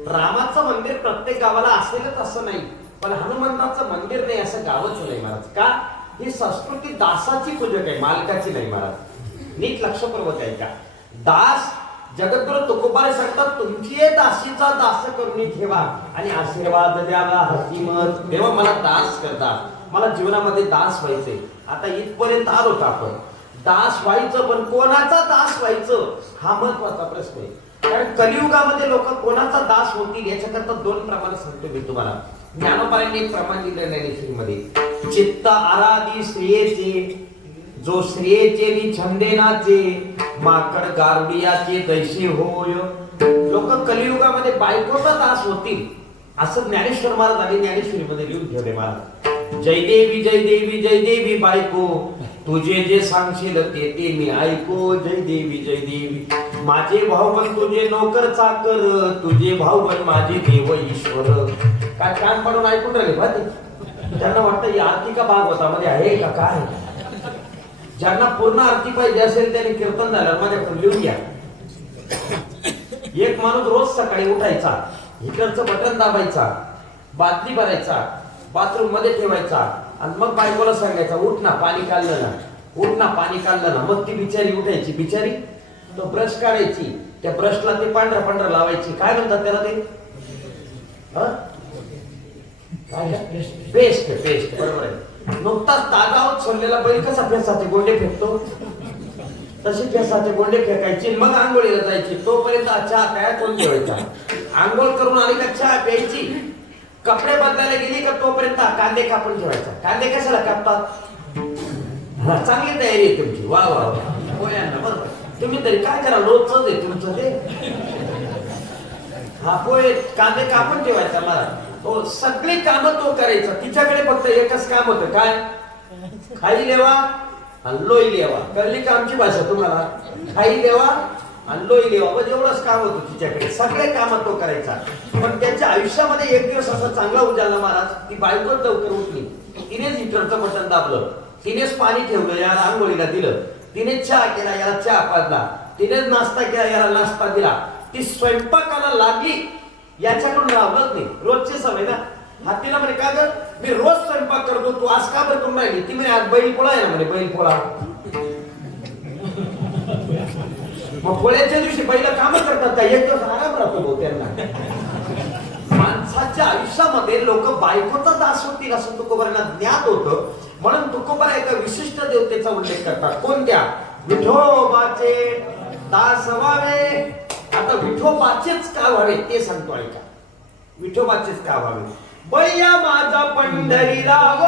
रामाचं मंदिर प्रत्येक गावाला असेलच असं नाही, पण हनुमंताचं मंदिर नाही असं गावच नाही महाराज. का? ही संस्कृती दासाची पूजक आहे, मालकाची नाही महाराज. नीट लक्षपूर्वक आहे का? दास जगद्गुरु तुकोबारे सांगतात तुमची दासीचा दास करून ठेवा आणि आशीर्वाद द्यावा हकीमत. तेव्हा मला दास करतात. मला जीवनामध्ये दास व्हायचे. आता इथपर्यंत आलो का आपण? दास व्हायचं, पण कोणाचा दास व्हायचं हा महत्वाचा प्रश्न आहे. कारण कलियुगामध्ये लोक कोणाचा दास होतील याच्याकरता 2 प्रमाण सांगतो मी तुम्हाला. ज्ञानोबांनी एक प्रमाण दिलं ज्ञानेश्वरीमध्ये. चित्त आराधी श्रेयेचे, जो श्रेयेचे नि छंदेनाचे, माकड गारुडियाचे दैसे होय. लोक कलियुगामध्ये बायकोचा दास होतील असं ज्ञानेश्वर महाराजांनी ज्ञानेश्वरीमध्ये लिहून ठेवले महाराज. जय देवी जय देवी जय देवी बायको, तुझे जे सांगशील ते ते मी ऐको. जय देवी जय देवी. माझे भाऊबंद तुझे नोकर चाकर, तुझे भाऊबंद माझे देव ईश्वर. काय कान पडून ऐकून राहिले बा ते. त्यांना वाटतं ही आरती का भागवतामध्ये आहे का काय? ज्यांना पूर्ण आरती पाहिजे असेल त्याने कीर्तन झालं माझ्याकडून लिहून घ्या. एक माणूस रोज सकाळी उठायचा, हिटरचं बटन दाबायचा, बादली भरायचा, बाथरूम मध्ये ठेवायचा आणि मग बायकोला सांगायचा उठ ना पाणी काढलं ना, उठ ना पाणी काढलं ना. मग ती बिचारी उठायची. बिचारी तो ब्रश काढायची, त्या ब्रशला ते पांढरा पांढरा लावायची, काय म्हणतात त्याला ते? पेस्ट. पेस्ट, बरोबर आहे. नुकताच तागावर सोडलेला बैल कसा फेसाचे गोंडे फेकतो, तसे फेसाचे गोंडे फेकायचे, मग आंघोळीला जायची. तोपर्यंत चहा काय कोण ठेवायचा? आंघोळ करून आली का चहा प्यायची, कपडे बदलायला गेली का तोपर्यंत कांदे कापून ठेवायचा. कांदे कशाला कापतात? चांगली तयारी आहे तुमची, वा वा वा. पोळ्यांना बरोबर. तुम्ही तरी काय करा, रोजच आहे तुमचं ते. हा पोहे कांदे कापून ठेवायचा मला. तो सगळी कामं तो करायचा. तिच्याकडे फक्त एकच काम होतं, काय? खाई लेवा आणि लोई लेवा. कळली का आमची भाषा तुम्हाला? खाई लेवा आणि लोई लेवा, बस एवढंच काम होतं तिच्याकडे. सगळे काम तो करायचा. पण त्याच्या आयुष्यामध्ये एक दिवस असा चांगला उजाडला महाराज, ती बायकोच लवकर उठली. तिनेच हिटरचं बटन दाबलं, तिनेच पाणी ठेवलं, याला आंघोळीला दिलं, तिने चहा केला, याला चहा पाजला, तिनेच नाश्ता केला, याला नाश्ता दिला. ती स्वयंपाकाला लागली, याच्याकडून राहत नाही. रोजची सवय ना. हातीला म्हणे, का ग मी रोज स्वयंपाक करतो, तू आज का बरं करून राहिली? ती म्हणे, आज बैल पोळा आहे ना म्हणे, बैल पोळा. मग पोळ्याच्या दिवशी बैल काम करतात का? एक दिवस आराम राहतो भाऊ त्यांना. माणसाच्या आयुष्यामध्ये लोक बायकोचा दास होतील असं तुकोबारांना ज्ञात होतं. म्हणून तुकोबारा एका विशिष्ट देवतेचा उल्लेख करतात. कोणत्या? विठोबाचे दास व्हावे. आता विठोबाचेच का व्हावे ते सांगतो, ऐका. विठोबाचेच का व्हावे? बैया माझा पंढरी राव,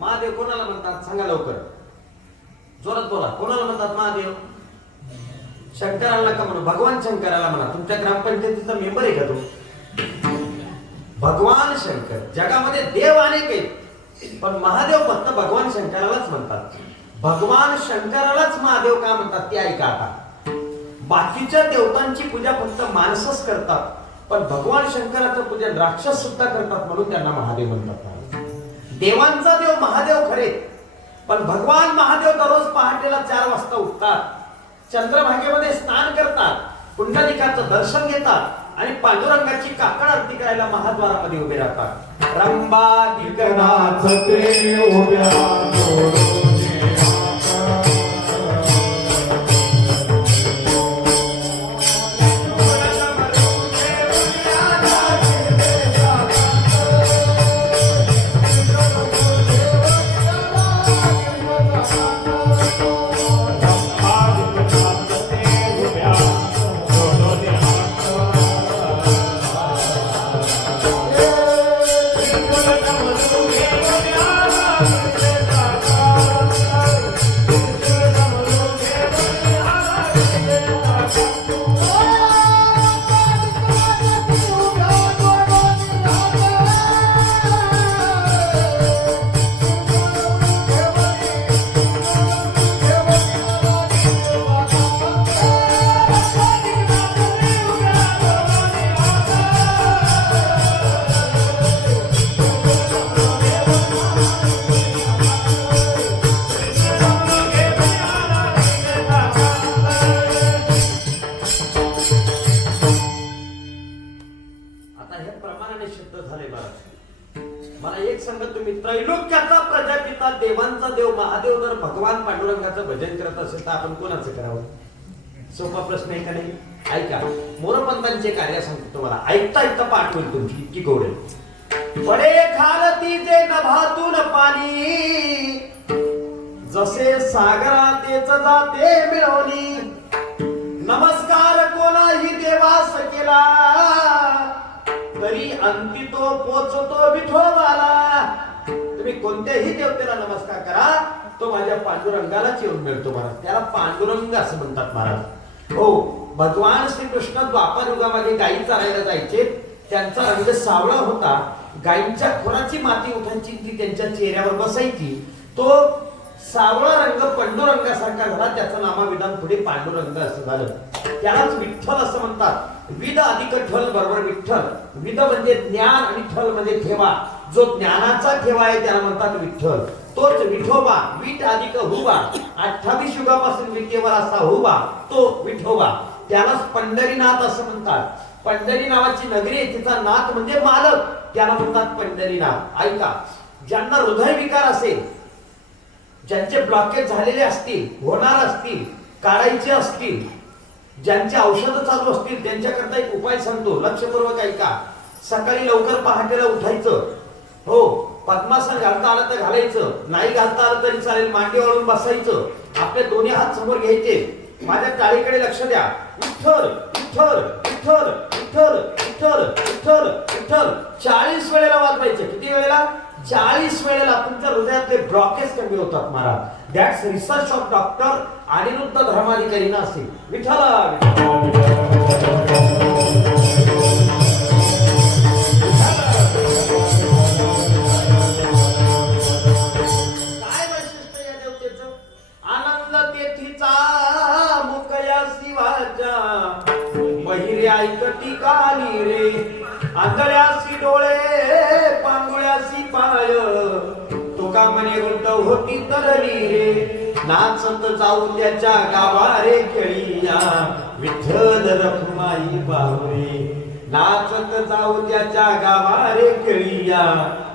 महादेव कोणाला म्हणतात सांगा लवकर, जोरात बोला. कोणाला म्हणतात महादेव? शंकराला नका म्हणू, भगवान शंकराला म्हणा. तुमच्या ग्रामपंचायतीचा मेंबर आहे का तो? भगवान शंकर. जगामध्ये देव अनेक आहेत, पण महादेव फक्त भगवान शंकरालाच म्हणतात. भगवान शंकरालाच महादेव का म्हणतात ते ऐका आता. बाकीच्या देवतांची पूजा फक्त माणसंच करतात, पण भगवान शंकराचं पूजन राक्षस सुद्धा करतात, म्हणून त्यांना महादेव म्हणतात. देवांचा देव महादेव खरे, पण भगवान महादेव दररोज पहाटेला 4 वाजता उठतात, चंद्रभागेमध्ये स्नान करतात, पुंडलिकाचं दर्शन घेतात आणि पांडुरंगाची काकड आरती करायला महाद्वारामध्ये उभे राहतात. रंबादिकनाथ ते उभ्या त्रैलोक्याचा प्रजापिता देवांचा देव महादेव जर भगवान पांडुरंगाचं भजन करत असेल तर आपण कोणाचं करावं? सोपा प्रश्न आहे का नाही? ऐका, मोरपंतांचे कार्य सांगतो तुम्हाला. ऐकता ऐकता पाठ होईल तुमची, इतकी गोड आहे. पडे खालती जे नभातून पाणी, जसे सागरातेच जाते मिळवणी. नमस्कार कोणाही देवास केला तरी अंती तो पोचतो विठोबाला. तुम्ही कोणत्याही देवतेला नमस्कार करा, तो माझ्या पांडुरंगालाच येऊन मिळतो महाराज. त्याला पांडुरंग असं म्हणतात महाराज. हो, भगवान श्रीकृष्ण द्वापर युगामध्ये गायी चारायला जायचे. त्यांचा रंग सावळा होता. गायींच्या खोराची माती उठायची, ती त्यांच्या चेहऱ्यावर बसायची. तो सावळा रंग पांडुरंगासारखा झाला. त्याचं नामाविधान पुढे पांडुरंग असं झालं. त्यालाच विठ्ठल असं म्हणतात. विद अधिक ठल बरोबर विठ्ठल. विद म्हणजे ज्ञान आणि ठल म्हणजे ठेवा. जो ज्ञानाचा ठेवा आहे त्याला म्हणतात विठ्ठल. तोच विठोबा. वीट अधिक हुबा, 28 युगापासून विटेवर असा हुबा तो विठोबा. त्यालाच पंढरीनाथ असं म्हणतात. पंढरी नावाची नगरी आहे, तिचा नाथ म्हणजे मालक, त्याला म्हणतात पंढरीनाथ. ऐका, ज्यांना हृदयविकार असेल, ज्यांचे ब्लॉकेज झालेले असतील, होणार असतील, काढायचे असतील, ज्यांचे औषधं चालू असतील, त्यांच्याकरता एक उपाय सांगतो, लक्षपूर्वक ऐका. सकाळी लवकर पहाटेला उठायचं. हो, पद्मासन घालता आलं तर घालायचं, नाही घालता आलं तरी चालेल. मांडी वाळून बसायचं. आपले दोन्ही हात समोर घ्यायचे. माझ्या टाळीकडे लक्ष द्या. विठ्ठल विठ्ठल विठ्ठल विठ्ठल विठ्ठल विठ्ठल विठ्ठल 40 वेळेला वाजवायचं. किती वेळेला? 40 वेळेला. तुमच्या हृदयातले ब्लॉकेज कमी होतात महाराज. That's research of doctor Aniruddha धर्माधिकारीना असेल. विठ्ठल ऐकती काली रे, आंधळ्यासी डोळे, पांगुळ्यासी पाय, तुका मने वृद्ध होती तरली रे. नाचत जाऊ त्याच्या गावा रे खेळीया, विठ्ठल रखुमाई बाहुरे. नाचत जाऊ त्याच्या गावा रे खेळीया,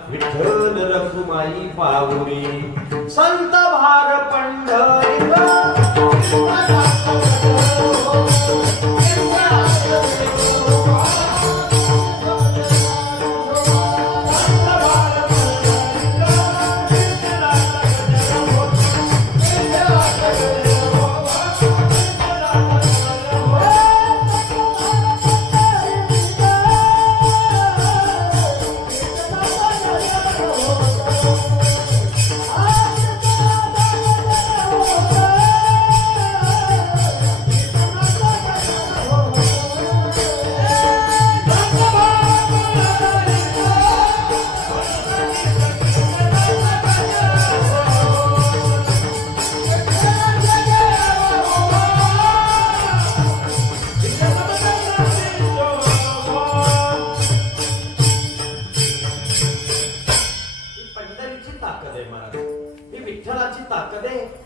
विठ्ठल रखुमाई बाहुरे. संत भार पंढरीला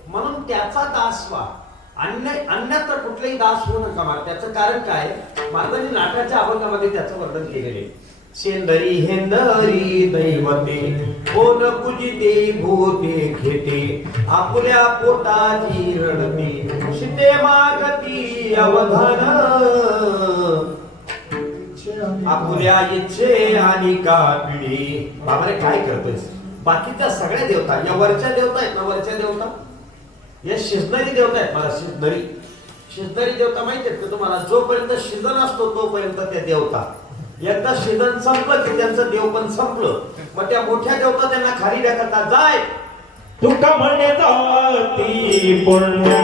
म्हणून त्याचा दास व्हा. अन्यत्र कुठलेही दास होऊ नका महाराज. त्याचं कारण काय? महाराजांनी नाटाच्या अभंगामध्ये त्याचं वर्णन केलेले. शेंदरी हेंदरी दैवते, कोण पूजिते भूते घेते, आपल्या पोटाची रडते, शिते मागती अवधान, आपल्या इच्छे आणि कापिडी. बाबारे काय करतोस? बाकीच्या सगळ्या देवता, या वरच्या देवता आहेत ना, वरच्या देवता, या शिजणारी देवता आहेत मला. शिजणारी देवता माहिती आहेत का तुम्हाला? जोपर्यंत शिजन असतो तोपर्यंत त्या देवता. एकदा शिजन संपलं की त्यांचं देव पण संपलं. मग त्या मोठ्या देवता त्यांना खाली ढकलतात. जाय तुका म्हणे जाती पुण्य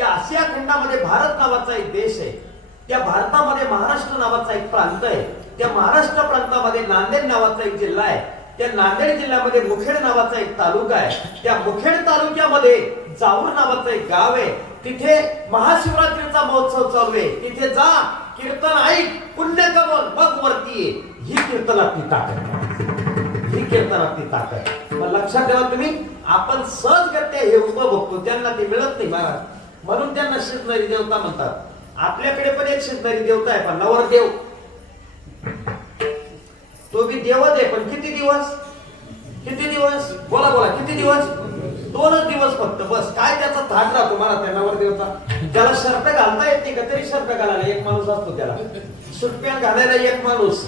आशिया खंडामध्ये भारत नावाचा एक देश आहे. त्या भारतामध्ये महाराष्ट्र नावाचा एक प्रांत आहे. त्या महाराष्ट्र प्रांतामध्ये नांदेड नावाचा एक जिल्हा आहे. त्या नांदेड जिल्ह्यामध्ये मुखेड नावाचा एक तालुका आहे. त्या मुखेड तालुक्यामध्ये जाऊर नावाचं एक गाव आहे, तिथे महाशिवरात्रीचा महोत्सव चालू आहे. तिथे जा, कीर्तन ऐक, पुण्य कमव, मग वरती ये. ही कीर्तनातली ताकद, ही कीर्तनातली ताकद. मग लक्षात ठेवा तुम्ही, आपण सहजगत्या हे उपभोगतो, त्यांना ते मिळत नाही महाराज. म्हणून त्यांना शिजणारी देवता म्हणतात. आपल्याकडे पण एक शिजणारी देवता आहे, पण नवरदेव तो बी देवच आहे, पण किती दिवस, किती दिवस, बोला बोला, किती दिवस, 2च दिवस फक्त, बस. काय त्याचा थाट राहतो मला त्या नवरदेवता. त्याला शर्ट घालता येत नाही का, तरी शर्ट घालायला एक माणूस असतो, त्याला सुट्ट्या घालायला एक माणूस,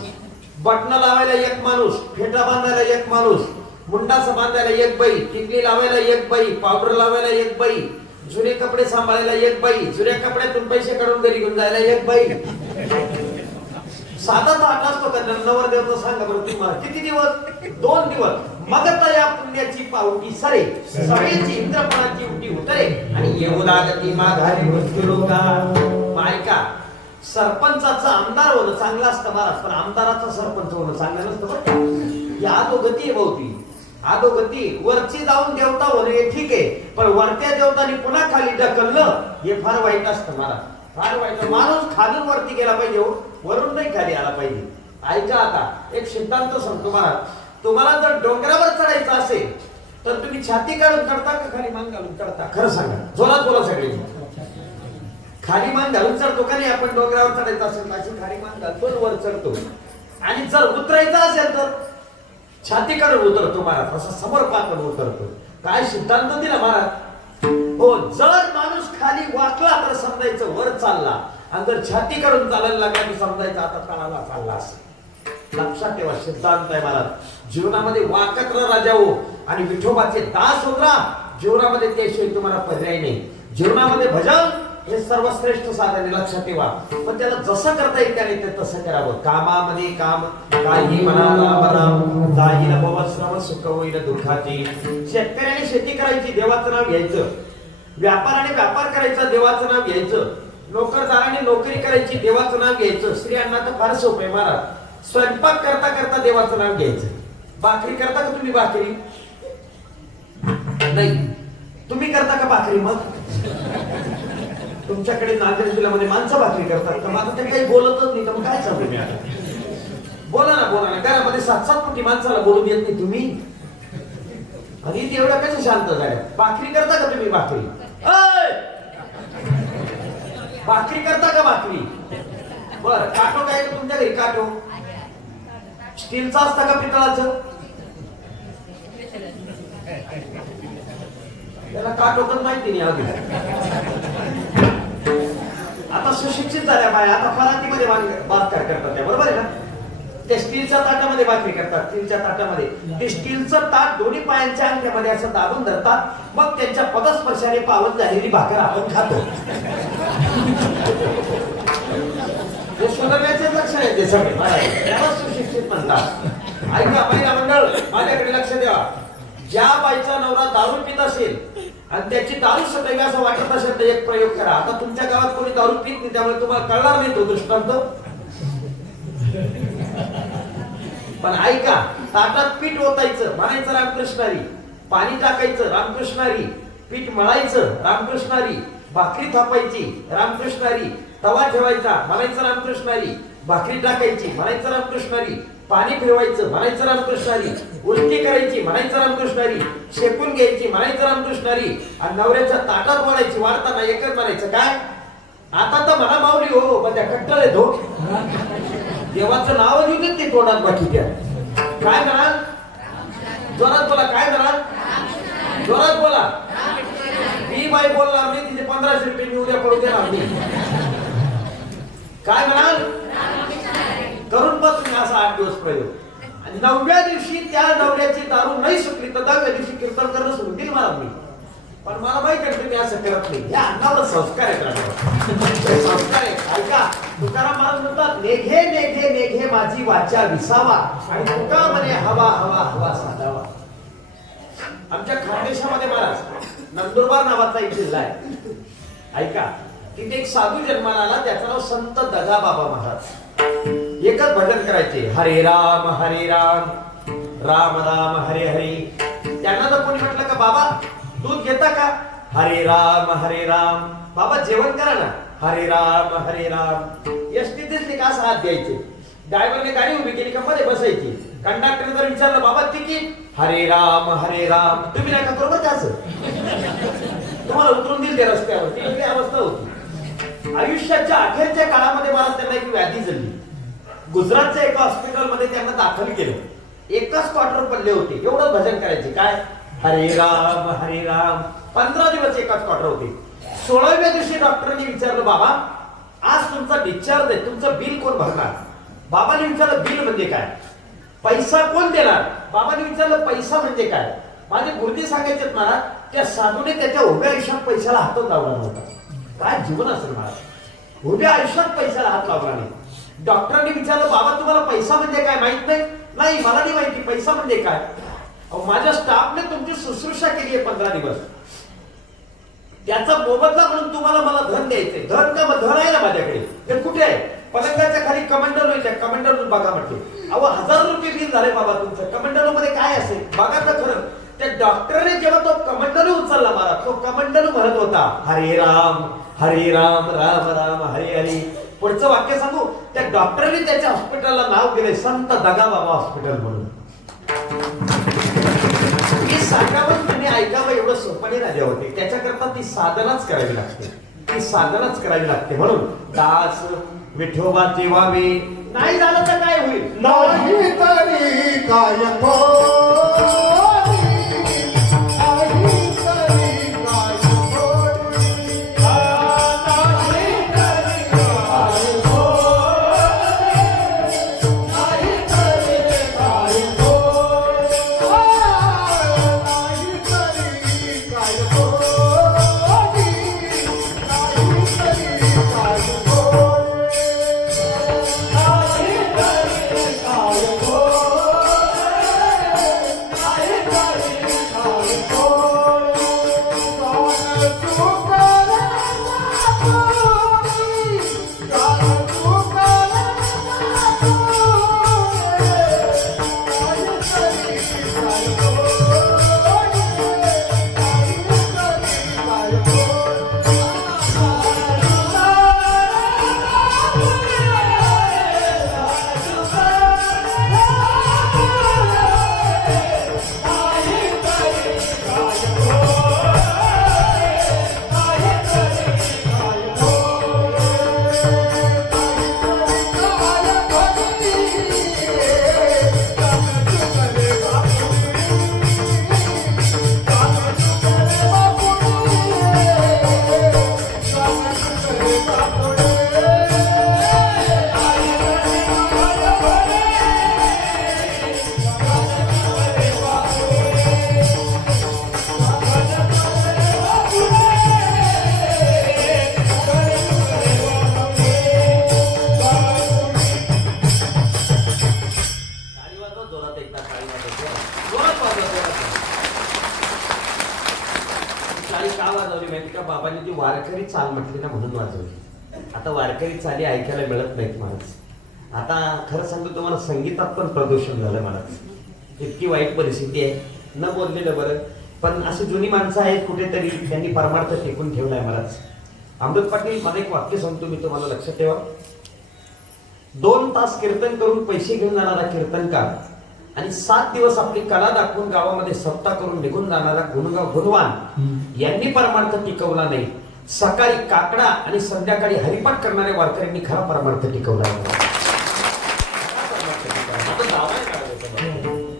बटणं लावायला एक माणूस, फेटा बांधायला एक माणूस, मुंडास बांधायला एक बाई, टिकली लावायला एक बाई, पावडर लावायला एक बाई, जुने कपडे सांभाळायला एक बाई, जुन्या कपड्यातून पैसे काढून घरी घेऊन जायला एक बाई. साधा थाट असतो का नवरदेवचा? सांगा बरं तुम्हाला किती दिवस, 2 दिवस. मग या पुण्याची पावटी सरे, सगळ्यांची इंद्रपणाची उटी उतरे आणि येऊ लागती माघारी मृत्यूलोका. मायका, सरपंचाचं आमदार होणं चांगलं असतं महाराज, पण आमदाराचं सरपंच होणं चांगलं नसतं बरं का. ही अधोगती आहे भाऊ, ती अधोगती. वरची जाऊन देवता होणं हे ठीक आहे, पण वरत्या देवतांनी पुन्हा खाली ढकललं हे फार वाईट असतं महाराज, फार वाईट. माणूस खालून वरती गेला पाहिजे, वरून नाही खाली आला पाहिजे. ऐका, आता एक सिद्धांत सांगतो महाराज. तुम्हाला जर डोंगरावर चढायचं असेल तर तुम्ही छाती काढून चढता का खाली मान घालून चढता? खरं सांगा, जोरात बोला सगळे. खाली मान घालून चढतो का नाही? आपण डोंगरावर चढायचं असेल अशी खाली मान घालतो, वर चढतो. आणि जर उतरायचं असेल तर छाती काढून उतरतो महाराज, असं समोर पातळ उतरतो. काय सिद्धांत दिला महाराज? हो, जर माणूस खाली वाकला तर समजायचं वर चालला, आणि जर छाती काढून चालायला लागला की समजायचं आता तळाला चालला. असं लक्षात ठेवा, सिद्धांत आहे महाराज. जीवनामध्ये वाकत राजा हो आणि विठोबाचे दास होत राहा. जीवनामध्ये त्याशिवाय तुम्हाला पर्याय नाही. जीवनामध्ये भजन हे सर्वश्रेष्ठ साधन, लक्षात ठेवा. पण त्याला जसं करता येईल त्याने ते तसं करावं. कामामध्ये काम, काही मनाला मना, जाईल भवश्रम सुख होईल दुःखाची. शेतकऱ्याने शेती करायची, देवाचं नाव घ्यायचं. व्यापाराने व्यापार करायचा, देवाचं नाव घ्यायचं. नोकरदाराने नोकरी करायची, देवाचं नाव घ्यायचं. स्त्रियांना तर फार सोपं आहे महाराज. स्वयंपाक करता करता देवाचं नाव घ्यायचं. भाकरी करता का तुम्ही? भाकरी नाही, तुम्ही करता का भाकरी? मग तुमच्याकडे नांदेड जिल्ह्यामध्ये माणसं भाकरी करतात का? माझं ते काही बोलतच नाही, तर मग काय चालू मी आता? बोला ना, बोला ना. घरामध्ये 7-7 कोटी माणसाला बोलू देत नाही तुम्ही, आणि इथे एवढ्या कसं शांत झाल्या? भाकरी करता का तुम्ही? भाकरी भाकरी करता का? भाकरी. बर, काटो काय तुमच्या घरी? काटो स्टीलचा असता का पितळाचं? त्याला काटो तर माहिती नाही अजून. आता सुशिक्षित झाल्या बाया, आता फरातीमध्ये भाकर करतात त्या, बरोबर आहे ना? त्या स्टीलच्या ताटामध्ये भाकरी करतात, स्टीलच्या ताटामध्ये. ते स्टीलचं ताट दोन्ही पायांच्या अंगठ्यामध्ये असं दाबून धरतात, मग त्यांच्या पदस्पर्शाने पावन झालेली भाकर आपण खातो. हे सुधारण्याचे लक्षण आहे ते सगळे, त्याला सुशिक्षित म्हणतात. ऐका महिला मंडळ, माझ्याकडे लक्ष द्या. ज्या बाईचा नवरा दारू पित असेल आणि त्याची दारू सदैव असं वाटत असेल तर एक प्रयोग करा. आता तुमच्या गावात कोणी दारू पित नाही, त्यामुळे तुम्हाला कळणार नाही तो दृष्टांत. पण ऐका, ताटात पीठ ओतायचं, म्हणायचं रामकृष्णारी. पाणी टाकायचं, रामकृष्णारी. पीठ मळायचं, रामकृष्णारी. भाकरी थापायची, रामकृष्णारी. तवा ठेवायचा, म्हणायचं रामकृष्णारी. भाकरी टाकायची, म्हणायचं रामकृष्णारी. पाणी फिरवायचं, म्हणायचं रामकृष्णारी. उलटी करायची, म्हणायचं रामकृष्णारी. शेकून घ्यायची, म्हणायचं रामकृष्णारी. आणि नवऱ्याच्या ताटात वाढायची, वाढताना एकच म्हणायचं काय? आता तर म्हणा माऊली हो, पण त्या कट्टल येतो. देवाचं नाव घेऊ देत ते तोंडात बाकी त्या. काय म्हणाल? जोरात बोला. काय म्हणाल? जोरात बोला. मी बाई बोलणार नाही, तिथे 1500 रुपये मी उद्या पडू देणार नाही. काय म्हणाल? करून बघ तुम्ही असा 8 दिवस प्रयोग. आणि 9व्या दिवशी त्या नवऱ्याची दारू नाही सुटली तर 10व्या दिवशी कीर्तन करणं सुरू दिल मला मी. पण मला माहिती आहे तुम्ही असं करत नाही. या अन्नावर संस्कार आहेत, संस्कार आहे. ऐका, तुकाराम महाराज म्हणतात, नेघे नेघे नेघे माझी वाचा विसावा, आणि तुका म्हणे हवा हवा हवा साधावा. आमच्या खानदेशामध्ये महाराज नंदुरबार नावाचा एक जिल्हा आहे. ऐका, तिथे एक साधू जन्माला आला, त्याचं नाव संत दगाबाबा महाराज. एकच भजन करायचे, हरे राम राम राम हरे हरे. त्यांना जर कोणी म्हटलं का बाबा दूध घेता का, हरे राम बाबा जेवण करा ना, हरे राम एसटी दिसली का असं हात द्यायचे. ड्रायव्हरने गाडी उभी केली का मध्ये बसायची. कंडक्टरने जर विचारलं बाबा तिकीट, हरे राम तुम्ही नाही का बरोबर त्याच तुम्हाला उतरून दिल ते रस्त्यावर. ती वेगळी अवस्था होती. आयुष्याच्या अखेरच्या काळामध्ये मला त्यांना एक व्याधी झाली. गुजरातच्या एका हॉस्पिटलमध्ये त्यांना दाखल केलं. एकच क्वार्टर पडले होते. एवढं भजन करायचे काय, हरे राम 15 दिवस एकाच क्वार्टर होते. 16व्या दिवशी डॉक्टरांनी विचारलं बाबा आज तुमचा डिस्चार्ज आहे, तुमचं बिल कोण भरणार. बाबांनी विचारलं बिल म्हणजे काय, पैसा कोण देणार. बाबांनी विचारलं पैसा म्हणजे काय. माझे गुरुजी सांगायचे मला त्या साधूने त्याच्या उभ्या आयुष्यात पैशाला हातच लावला नव्हता. काय जीवन असेल मला, उभ्या आयुष्यात पैशाला हात लावला नाही. डॉक्टरांनी विचारलं बाबा तुम्हाला पैसा म्हणजे काय माहित नाही. नाही मला नाही माहिती पैसा म्हणजे काय. माझ्या स्टाफने तुमची शुश्रूषा केली आहे 15 दिवस, त्याचा मोबदला म्हणून तुम्हाला मला धन द्यायचंय. धन का धन आहे ना माझ्याकडे, ते कुठे आहे. पलंगाच्या खाली कमांडर होईल, त्या कमांडर बघा म्हटले. अहो 1000 रुपये बिल झाले बाबा तुमचं. कमांडर मध्ये काय असेल बघा तर खरं. त्या डॉक्टरने जेव्हा तो कमांडर उचलला मला, तो कमांडर म्हणत होता हरे राम राम हरे हरे. पुढचं वाक्य सांगू, त्या डॉक्टरने त्याच्या हॉस्पिटलला नाव दिले संत दगा बाबा हॉस्पिटल म्हणून. हे सांगावं आणि ऐकावं एवढं सोपं नाही राजा होते. त्याच्याकरता ती साधनाच करावी लागते. म्हणून दास विठोबा जेवावे, नाही झालं तर काय होईल. नाही तरी काय बाबांनी ती वारकरी चाल म्हटली ना म्हणून वाजवली. आता वारकरी चाली ऐकायला मिळत नाहीत महाराज. आता खरं सांगतो तुम्हाला, संगीतात पण प्रदूषण झालं महाराज. इतकी वाईट परिस्थिती आहे, न बोललेलं बरं. पण अशी जुनी माणसं आहेत कुठेतरी, त्यांनी परमार्थ टिकून ठेवलाय महाराज. अमृत पाटील मला एक वाक्य सांगतो मी, तुम्हाला लक्षात ठेवा. 2 तास कीर्तन करून पैसे घेऊन जाणारा कीर्तनकार आणि 7 दिवस आपली कला दाखवून गावामध्ये सप्ताह करून निघून जाणारा गुणवान यांनी परमार्थ टिकवला नाही. सकाळी काकडा आणि संध्याकाळी हरिपाठ करणाऱ्या वारकऱ्यांनी खरा परमार्थ टिकवला.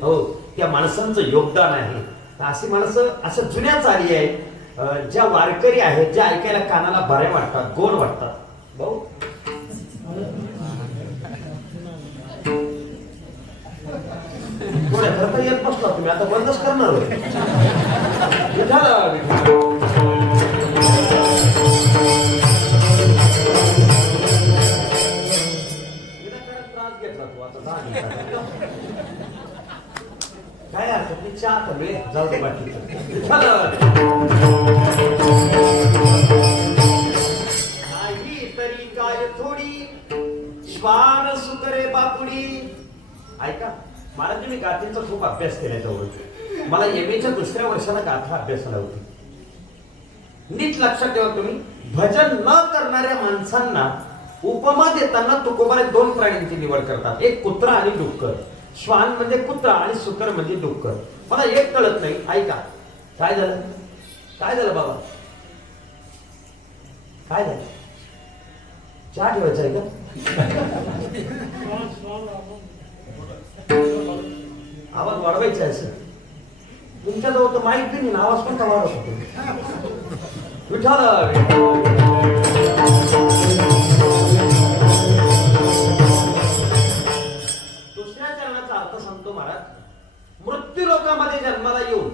हो, त्या माणसांचं योगदान आहे. अशी माणसं असं जुन्या चाली आहेत, ज्या वारकरी आहेत, ज्या ऐकायला कानाला बरे वाटतात, गोड वाटतात. भाऊ थोड्या खरं येत बसला तुम्ही, आता बंदच करणार होते. त्रास घेतला तू आता काय हरकत नाही. चहा तर वेळ जाऊ दे बाकीचं. नाही तरी काय थोडी श्वान सुकरे बापुडी. ऐका मला, तुम्ही गाथेचा खूप अभ्यास केला जवळ. मला MA च्या 2ऱ्या वर्षाला गाथा अभ्यासाला होती. नीट लक्षात ठेवा तुम्ही, भजन न करणाऱ्या माणसांना उपमा देताना तुकोबाने दोन प्राण्यांची निवड करतात, एक कुत्रा आणि डुक्कर. श्वान म्हणजे कुत्रा आणि सुकर म्हणजे डुक्कर. मला एक कळत नाही, ऐका. काय झालं? काय झालं बाबा? काय झालं? चहा ठेवायचा आहे का? आवाज वाढवायचा आहे सर. तुमच्याजवळ तर माईक नाही, आवाज पण का वाढवत होतो? दुसऱ्या चरणाचा अर्थ सांगतो महाराज. मृत्यू लोकांमध्ये जन्माला येऊन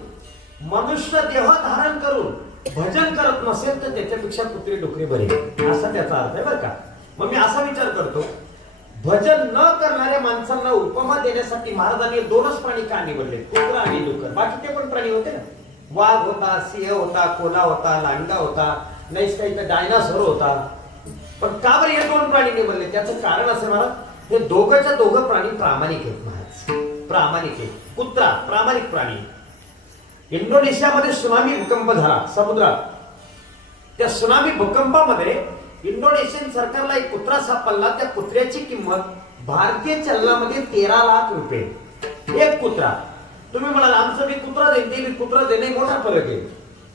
मनुष्य देह धारण करून भजन करत नसेल तर त्याच्यापेक्षा कुत्री डुकरी बरी, असा त्याचा अर्थ आहे बरं का. मग मी असा विचार करतो, भजन न करणाऱ्या माणसांना उपमा देण्यासाठी महाराजांनी दोनच प्राणी का निवडले, कुत्रा आणि डुक्कर? बाकीचे पण प्राणी होते ना, वाघ होता, सिंह होता, कोल्हा होता, लांडगा होता, नाही काही तर डायनासोर होता. पण का बरं हे दोन प्राणी निवडले? त्याचं कारण असं महाराज, हे दोघंच्या दोघं प्राणी प्रामाणिक आहेत महाराज, प्रामाणिक आहेत. कुत्रा प्रामाणिक प्राणी. इंडोनेशियामध्ये सुनामी भूकंप झाला समुद्रात. त्या सुनामी भूकंपामध्ये इंडोनेशियन सरकारला एक कुत्रा सापडला. त्या कुत्र्याची किंमत भारतीय चलनामध्ये 13 लाख रुपये. एक कुत्रा. तुम्ही म्हणाल आमचं मी कुत्रा देईन, ते मी कुत्रा देणे, मोठा फरक आहे.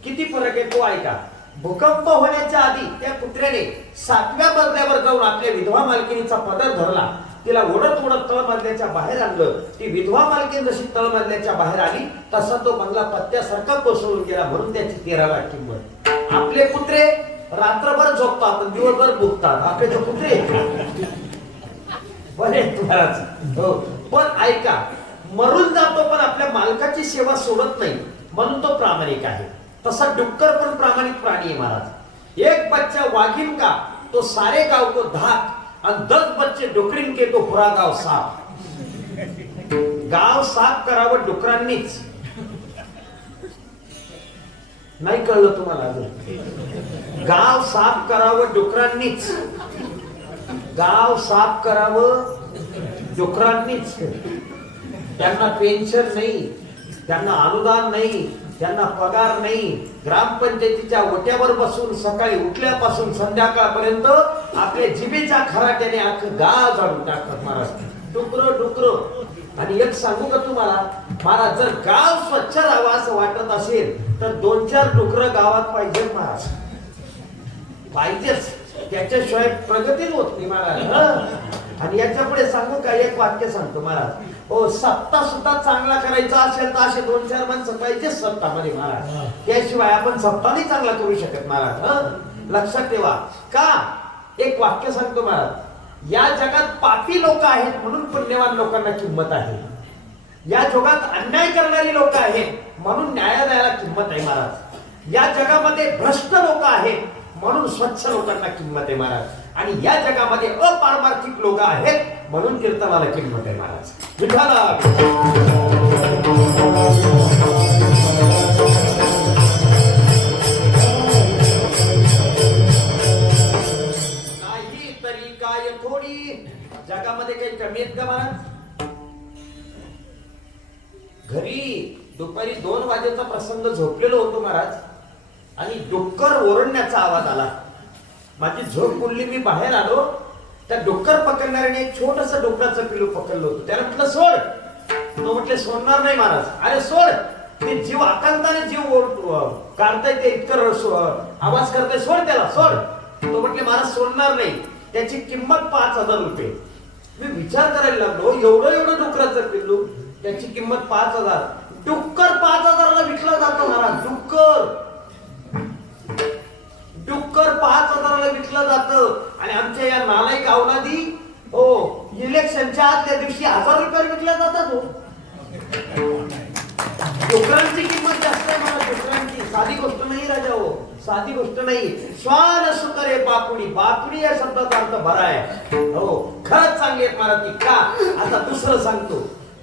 किती फरक आहे तो ऐका. भूकंप होण्याच्या आधी त्या कुत्र्याने 7व्या मजल्यावर जाऊन आपल्या विधवा मालकिनीचा पदर धरला, तिला ओढत ओढत तळमजल्याच्या बाहेर आणलं. ती विधवा मालकीन जशी तळमजल्याच्या बाहेर आली तसा तो बंगला पत्त्यासारखा कोसळून गेला, म्हणून त्याची 13 लाख किंमत. आपले कुत्रे रात्रभर झोपतात आणि दिवसभर भुकतात. आपले तो कुत्रे बरे महाराज. हो, पण ऐका, मरून जातो पण आपल्या मालकाची सेवा सोडत नाही, म्हणून तो प्रामाणिक आहे. तसा डुक्कर पण प्रामाणिक प्राणी आहे महाराज. एक बच्चा वाघिन का तो सारे गाव को धाक आणि 10 बच्चे डुकरीन के तो पुरा गाव साफ. गाव साफ करावं डुकरांनीच. नाही कळलं तुम्हाला अजून? गाव साफ करावं डुकरांनीच. गाव साफ करावं डुकरांनीच. त्यांना पेन्शन नाही, त्यांना अनुदान नाही, त्यांना पगार नाही. ग्रामपंचायतीच्या ओट्यावर बसून सकाळी उठल्यापासून संध्याकाळपर्यंत आपल्या जिभेच्या खराट्याने अख्खं गाव झाडून टाकतात महाराज. डुकर डुकर. आणि एक सांगू का तुम्हाला महाराज, जर गाव स्वच्छ राहावं असं वाटत असेल तर 2-4 डुकरं गावात पाहिजेत महाराज, पाहिजेच. त्याच्याशिवाय प्रगतीच होत नाही महाराज. आणि याच्या पुढे सांगू का, एक वाक्य सांगतो महाराज. हो, सत्ता सुद्धा चांगला करायचा असेल तर असे 2-4 माणसं पाहिजे सत्तामध्ये महाराज, त्याशिवाय आपण सत्ता नाही चांगला करू शकत महाराज. लक्षात ठेवा. का? एक वाक्य सांगतो महाराज. या जगात पापी लोक आहेत म्हणून पुण्यवान लोकांना किंमत आहे. या जगात अन्याय करणारी लोक आहेत म्हणून न्यायालयाला किंमत आहे महाराज. या जगामध्ये भ्रष्ट लोक आहेत म्हणून स्वच्छ लोकांना किंमत आहे महाराज. आणि या जगामध्ये अपारमार्थिक लोक आहेत म्हणून कीर्तनाला किंमत आहे महाराज. विठाला नाही तरी काय थोडी जगामध्ये काही कमी आहेत का महाराज? घरी दुपारी 2 वाजेचा प्रसंग झोपलेलो होतो महाराज आणि डुक्कर ओरडण्याचा आवाज आला. माझी झोप मोडली, मी बाहेर आलो. त्या डुक्कर पकडणाऱ्याने एक छोटस डुकराचं पिलू पकडलं होतं. त्याला म्हटलं सोड. तो म्हटले सोडणार नाही महाराज. अरे सोड. ते जीव आकांताने जीव काढताय, ते इतकं आवाज करताय, सोड त्याला सोड. तो म्हटले महाराज सोडणार नाही. त्याची किंमत 5000 रुपये. मी विचार करायला लागलो, एवढं डुकराचं पिल्लू, त्याची किंमत 5000. डुक्कर 5000ला विकला जातो महाराज. डुक्कर 5000ला विकलं जातं. आणि आमच्या या नालायक अवलादी हो इलेक्शनच्या आदल्या दिवशी 1000 रुपये विकल्या जातात. हो, डुकरांची किंमत जास्त आहे मला. डुकरांची साधी गोष्ट नाही राजा. हो, साधी गोष्ट नाही. श्वान सुकरे बापुडी. बापुडी या शब्दाचा अर्थ बरा आहे. हो, खरंच चांगली आहेत मला ती. का? आता दुसरं सांगतो.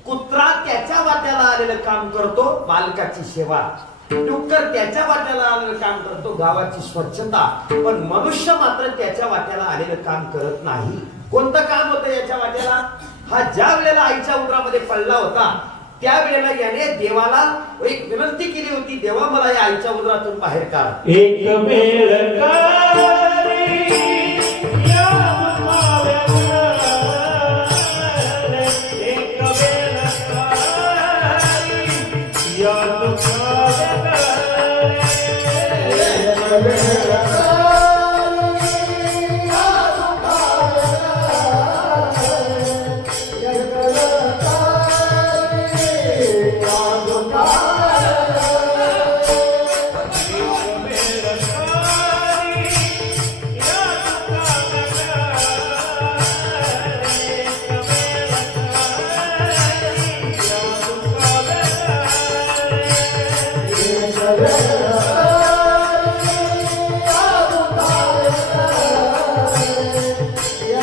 कुत्रा त्याच्या वाट्याला आलेलं काम करतो, मालकाची सेवा. डुक्कर त्याच्या वाट्याला आलेलं काम करतो, गावाची स्वच्छता. पण मनुष्य मात्र त्याच्या वाट्याला आलेलं काम करत नाही. कोणतं काम होतं याच्या वाट्याला? हा ज्या वेळेला आईच्या उदरामध्ये पडला होता त्यावेळेला याने देवाला एक विनंती केली होती, देवा मला या आईच्या उदरातून बाहेर काढ. एक वेळ कारी या दुखाव्यावर, एक वेळ कारी या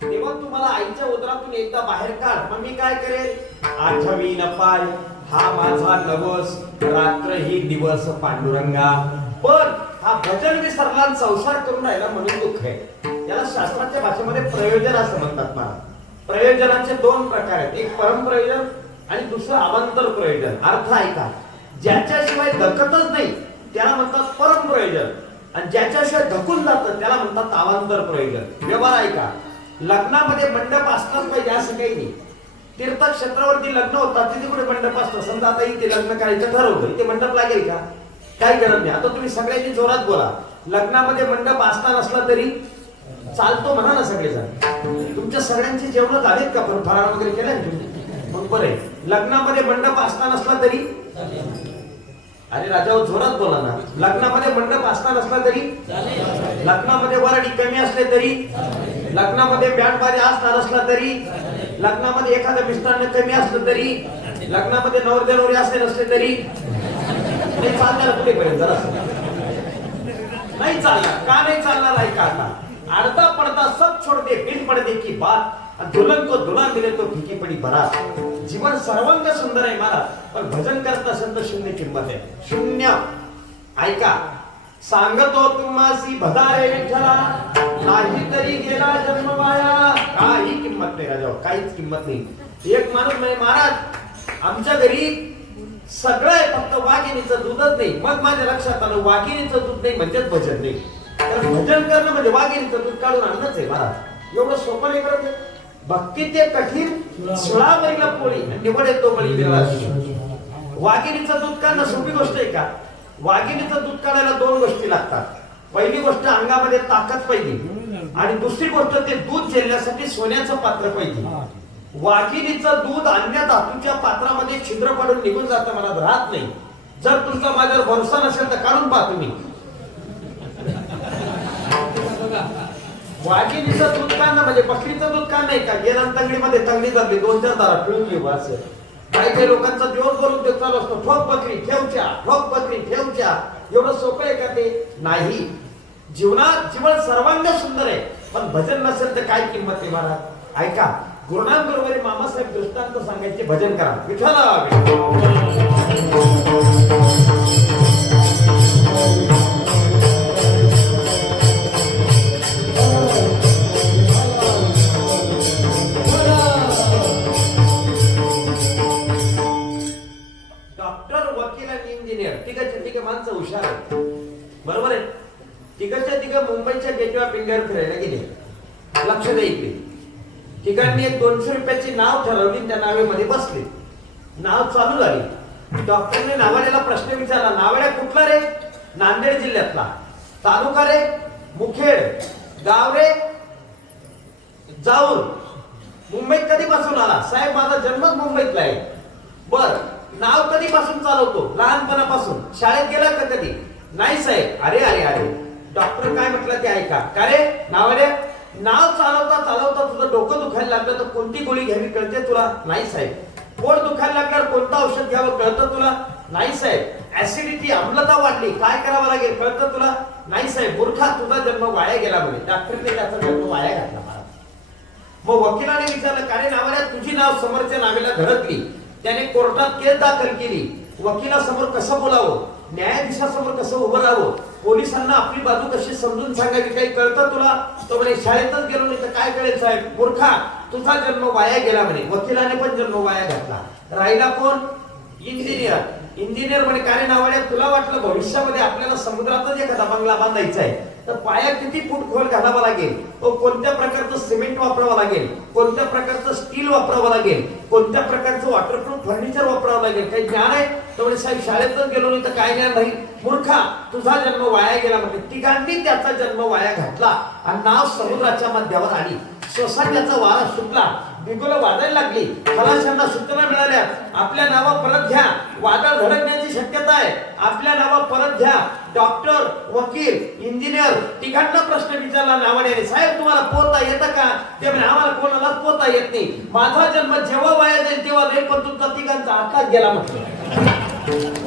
देवा तुम्हाला आईच्या उदरातून एकदा बाहेर काढ, मग मी काय करेल? आठवी न पाय हा माझा नवस, रात्र ही दिवस पांडुरंगा. पण हा भजन विसरला आणि संसार करून राहिला म्हणून दुःख आहे. याला शास्त्राच्या भाषेमध्ये प्रयोजन असं म्हणतात. मला प्रयोजनाचे दोन प्रकार आहेत, एक परमप्रयोजन आणि दुसरं अवांतर प्रयोजन. अर्थ ऐका, ज्याच्याशिवाय धकतच नाही त्याला म्हणतात परमप्रयोजन, आणि ज्याच्याशिवाय धकून जातं त्याला म्हणतात अवांतर प्रयोजन. व्यवहार ऐका, लग्नामध्ये मंडप असताच पाहिजे असं काही नाही. तीर्थक्षेत्रावरती लग्न होतात तिथे कुठे मंडप असतं. समजा आता इथे लग्न करायचं ठरवलं, इथे मंडप लागेल का? काही गरज नाही. आता तुम्ही सगळ्यांनी जोरात बोला, लग्नामध्ये मंडप असता नसला तरी चालतो म्हणा ना सगळेजण. तुमच्या सगळ्यांची जेवण झालेत का? पण फराळ वगैरे केलं ना तुम्ही? मग बरे. लग्नामध्ये मंडप असता नसला तरी, अरे राजावर जोरात बोला ना. लग्नामध्ये मंडप असता नसला तरी, लग्नामध्ये वरडी कमी असले तरी, लग्नामध्ये बँड बाजा असता नसला तरी, लग्नामध्ये एखादं मिष्टान्न कमी असलं तरी, लग्नामध्ये नवरदेव नवरी असले नसले तरी, नाही चालणार पुढेपर्यंत. जरा नाही चालणार. का नाही चालणार? ऐका आता, अर्धा पडदा सब छोड़ दे, बिन पडदे की बात, दुल्हन को दुल्हा मिले तो फीकी पडी बारात. जीवन सर्वांग सुंदर आहे मला, पण भजन करत असेल तर शून्य किंमत आहे. शून्य. ऐका, सांगतो तुम्हासी भदारे विठ्ठला, नाही तरी गेला जन्म वाया. काही किंमत नाही राजा, काहीच किंमत नाही. एक माणूस म्हणजे महाराज आमच्या घरी सगळं आहे, फक्त वाघिणीचं दूधच नाही. मग माझ्या लक्षात आलं, वाघिणीचं दूध नाही म्हणजेच भजन नाही. तर भजन करणं म्हणजे वाघिणीचं दूध काढून आणणंच आहे महाराज. एवढं सोपं नाही करत. भक्ती ते कठीण, सुळावरीला पोळी निवड येतो बळी देवाची. वाघिणीचं दूध काढणं सोपी गोष्ट आहे का? वाघिणीचं दूध काढायला दोन गोष्टी लागतात. पहिली गोष्ट अंगामध्ये ताकद पाहिजे, आणि दुसरी गोष्ट ते दूध झेलण्यासाठी सोन्याचं पात्र पाहिजे. वाघिणीचं दूध अन्य धातूच्या पात्रामध्ये छिद्र पडून निघून जातं, मला राहत नाही. जर तुमचा माझ्यावर भरोसा नसेल तर काढून पहा तुम्ही. वाघिणीचं दूध काढणं म्हणजे बकरीचं दूध काढणं नाही का? गेला तंगडीमध्ये तंगडी धरली 2-4 दारा पिळून घेऊ असं. काही काही लोकांचा दिवस बोलून ते चालू असतो, ठोक बकरी ठेवच्या, ठोक बकरी ठेवच्या. एवढं सोपं आहे का ते? नाही. जीवन सर्वांग सुंदर आहे, पण भजन नसेल तर काय किंमत आहे महाराज? ऐका, गुरुनानबरोबर मामासाहेब दृष्टांत सांगायचे, भजन करा. विठ्ठला डॉक्टर, वकील आणि इंजिनियर तिघांच्या तिघ माणसं हुशार आहेत, बरोबर आहे? तिघांच्या तिघ मुंबईच्या गेटवे ऑफ इंडियावर फिरायला गेले. लक्ष द्या इकडे. तिघांनी एक 200 रुपयाची नाव ठरवली, त्या नावेमध्ये बसले. नाव चालू झाली. डॉक्टरने नावाड्याला प्रश्न विचारला, नावाड्या कुठला रे? नांदेड जिल्ह्यातला. तालुका रे? मुखेड. गाव रे? जाऊर. मुंबईत कधीपासून आला? साहेब माझा जन्मच मुंबईतला आहे. बर, नाव कधीपासून चालवतो? लहानपणापासून. शाळेत गेला का कधी? नाही साहेब. अरे अरे अरे, डॉक्टर काय म्हटलं ते ऐका. का रे नावाड्या, नाव चालवता चालवता तुझं डोकं दुखायला लागलं तर कोणती गोळी घ्यावी कळते तुला? नाही साहेब. पोट दुखायला लागल्यावर कोणतं औषध घ्यावं कळतं तुला? नाही साहेब. ऍसिडिटी, आम्लता वाढली, काय करावं लागेल कळतं तुला? नाही साहेब. मूर्खा, तुझा जन्म वाया गेला म्हणे. डॉक्टरने त्याचा जन्म वाया घातला मला. मग वकिलाने विचारलं, का रे नावाड्या, तुझी नाव समोरच्या नावेला धडकली. त्याने कोर्टात केस दाखल केली. वकिलासमोर कसं बोलावं, न्यायाधीशासमोर कसं उभं राहावं, पोलिसांना आपली बाजू कशी समजून सांगावी, काही कळतं तुला? तो म्हणे शाळेतच गेलो नाही तर काय कळेल साहेब. मूर्खा, तुझा जन्म वाया गेला म्हणे. वकिलाने पण जन्म वाया घातला. राहिला कोण? इंजिनियर. इंजिनियर म्हणे, का रे नावाड्या, तुला वाटलं भविष्यामध्ये आपल्याला समुद्रातच एखादा बंगला बांधायचा आहे तर पाया किती फूट खोल घालावा लागेल, कोणत्या प्रकारचं सिमेंट वापरावं लागेल, कोणत्या प्रकारचं स्टील वापरावं लागेल, कोणत्या प्रकारचं वॉटरप्रूफ फर्निचर वापरावं लागेल, काही ज्ञान आहे? तो म्हणजे साहेब शाळेतच गेलो नाही तर काय ज्ञान राहील. मूर्खा, तुझा जन्म वाया गेला म्हणजे. तिघांनी त्याचा जन्म वाया घातला आणि नाव समुद्राच्या मध्यावर आली. सोसाट्याचा वारा सुटला, बिगुलं वाजायला लागली. खलाशांना सूचना मिळाल्या, आपल्या नावा परत घ्या, वादळ धडकण्याची शक्यता आहे, आपल्या नावा परत घ्या. डॉक्टर, वकील, इंजिनियर तिघांना प्रश्न विचारला नावाड्याने, साहेब तुम्हाला पोहता येतं का? ते म्हणे, आम्हाला कोणालाच पोहता येत नाही. माझा जन्म जेव्हा वाया जाईल तेव्हा जाईल, पण तुमचा तिघांचा आकाश गेला म्हटलं.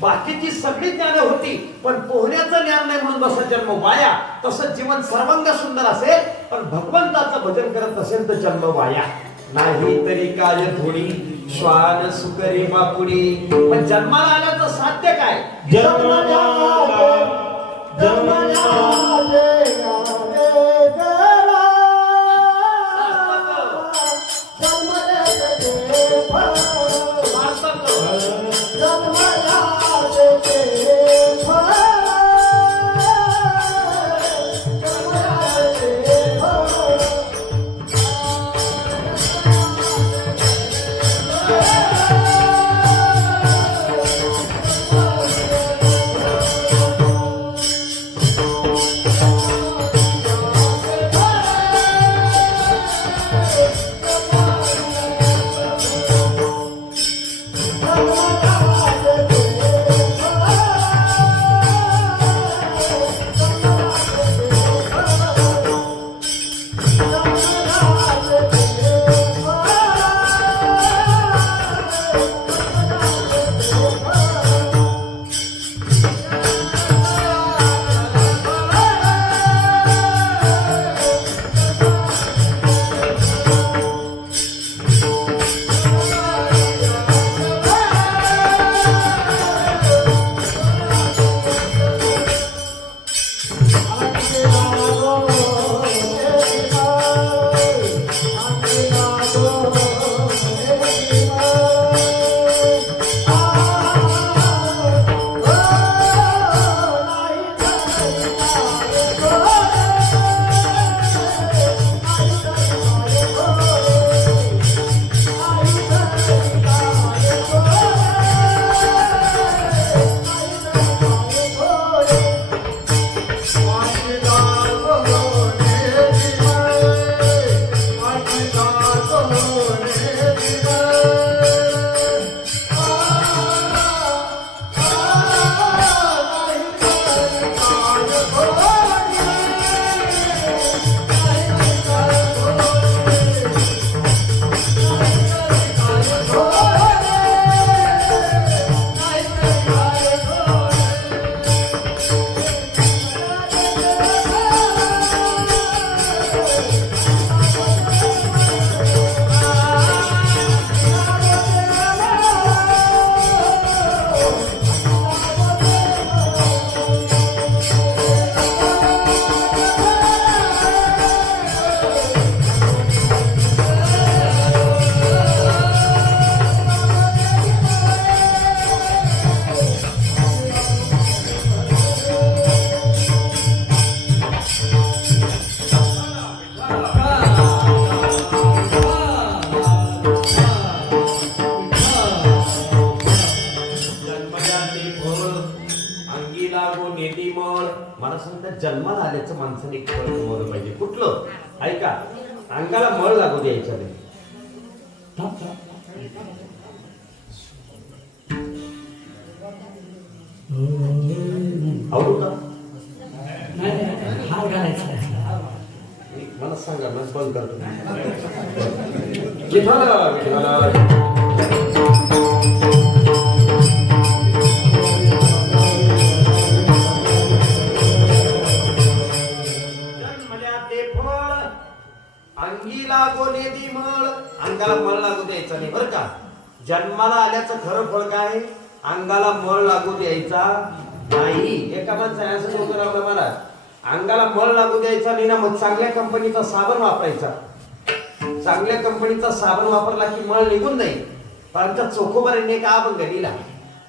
बाकीची सगळी ज्ञान होती, पण पोहण्याचं ज्ञान नाही म्हणून जसा जन्म वाया, तसं जीवन सर्वांग सुंदर असेल, पण भगवंताचं भजन करत असेल तर जन्म वाया. नाही तरी काय थोडी श्वान सुकरी बापुडी. पण जन्माला आल्याचं साध्य काय? मला सांगता जन्माला आल्याचं माणसाने एक फळ कमवलं पाहिजे. कुठलं? ऐका, अंगाला मळ लागू द्यायचा नाही. आवडू का? हार घालायचा मला सांगा, मग बंद करतो. विठाला, विठाला. अंगी लागोने दी मळ, अंगाला मळ लागू द्यायचा नाही बरं का. जन्माला आल्याचं खरं फळ काय? अंगाला मळ लागू द्यायचा नाही. एका माणसाने असं उत्तर लावलं मला, अंगाला मळ लागू द्यायचा नाही ना, मग चांगल्या कंपनीचा साबण वापरायचा. चांगल्या कंपनीचा साबण वापरला की मळ निघून नाही. कारण त्या चोखोबाऱ्यांनी का अभंग लिहिला.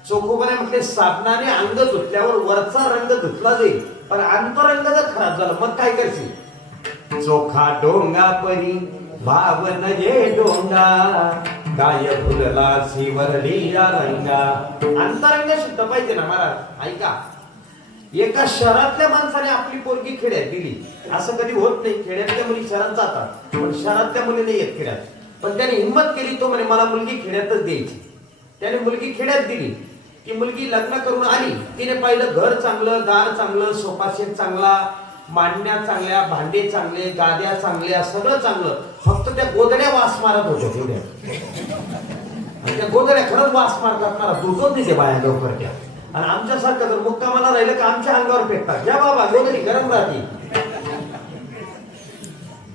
चोखोबारे म्हटले साबणाने अंग धुतल्यावर वरचा रंग धुतला जाईल, पण अंतरंग जर खराब झालं मग काय करशील? चोखा डोंगा परी भावन जे डोंगा, गाय फुलला शिवरली या रंगा. अंतरंग शुद्ध पाहिजे ना महाराज. ऐका, एका शहरातल्या माणसाने आपली पोरगी खेड्यात दिली. असं कधी होत नाही. खेड्यातल्या मुली शहरात जातात, पण शहरातल्या मुली नाही येत खेड्यात. पण त्याने हिंमत केली, तो म्हणे मला मुलगी खेड्यातच द्यायची. त्याने मुलगी खेड्यात दिली. ती मुलगी लग्न करून आली. तिने पाहिलं घर चांगलं, दार चांगलं, सोफा सेट चांगला, मांडण्या चांगल्या, भांडे चांगले, गाद्या चांगल्या, सगळं चांगलं. फक्त त्या गोदड्या वास मारत होत्या तेवढ्या. त्या गोदड्या खरंच वास मारतात. मला दुधच नाही ते बाया लवकर त्या. आणि आमच्यासारखं जर मुक्कामाला राहिलं का आमच्या अंगावर फेकतात. ज्या बाबा गोदडी गरम राहते.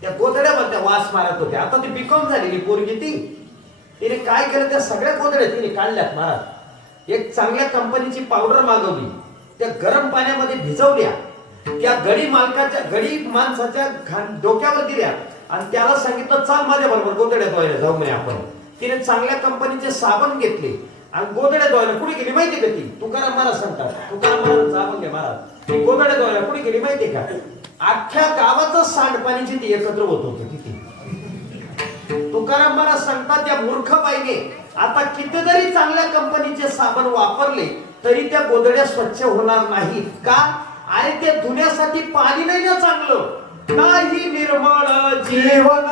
त्या गोदड्या पण त्या वास मारत होत्या. आता ती बीकॉम झालेली पोरगी ती. तिने काय केलं, त्या सगळ्या गोदड्या तिने काढल्यात महाराज. एक चांगल्या कंपनीची पावडर मागवली, त्या गरम पाण्यामध्ये भिजवल्या, त्या गडी माणसाच्या डोक्यावर दिल्या आणि त्याला सांगितलं चाल माझ्या बरोबर गोदड्या धुवायला जाऊ म्हणे आपण. तिने चांगल्या कंपनीचे साबण घेतले आणि गोदड्या धुवायला कुठे गेली माहिती का ती? तुकाराम महाराज सांगतात. तुकाराम महाराज साबण घे महाराज. ती गोदड्या धुवायला कुठे गेली माहिती का? अख्ख्या गावाचं सांडपाणीची ती एकत्र होत होती तिथे. तुकाराम महाराज सांगतात, त्या मूर्ख बाईने आता कितीतरी चांगल्या कंपनीचे साबण वापरले तरी त्या गोदड्या स्वच्छ होणार नाहीत का? आणि ते धुण्यासाठी पाणी नाही ना चांगलं. नाही निर्मळ जीवन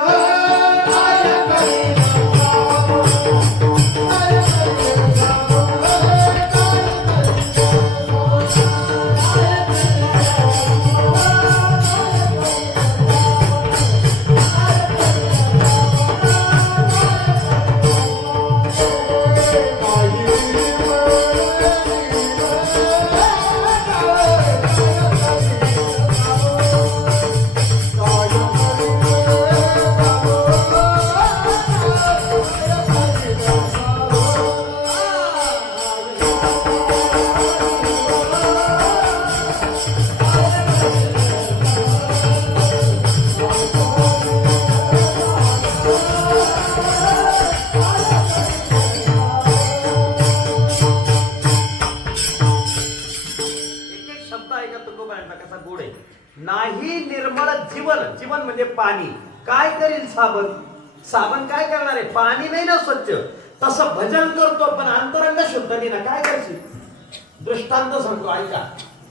नाही निर्मळ जीवन. जीवन म्हणजे पाणी. काय करील साबण? साबण काय करणार आहे? पाणी नाही ना स्वच्छ. तसं भजन करतो पण अंतरंग शुद्ध नाही ना, काय करशील? दृष्टांत सांगतो ऐका.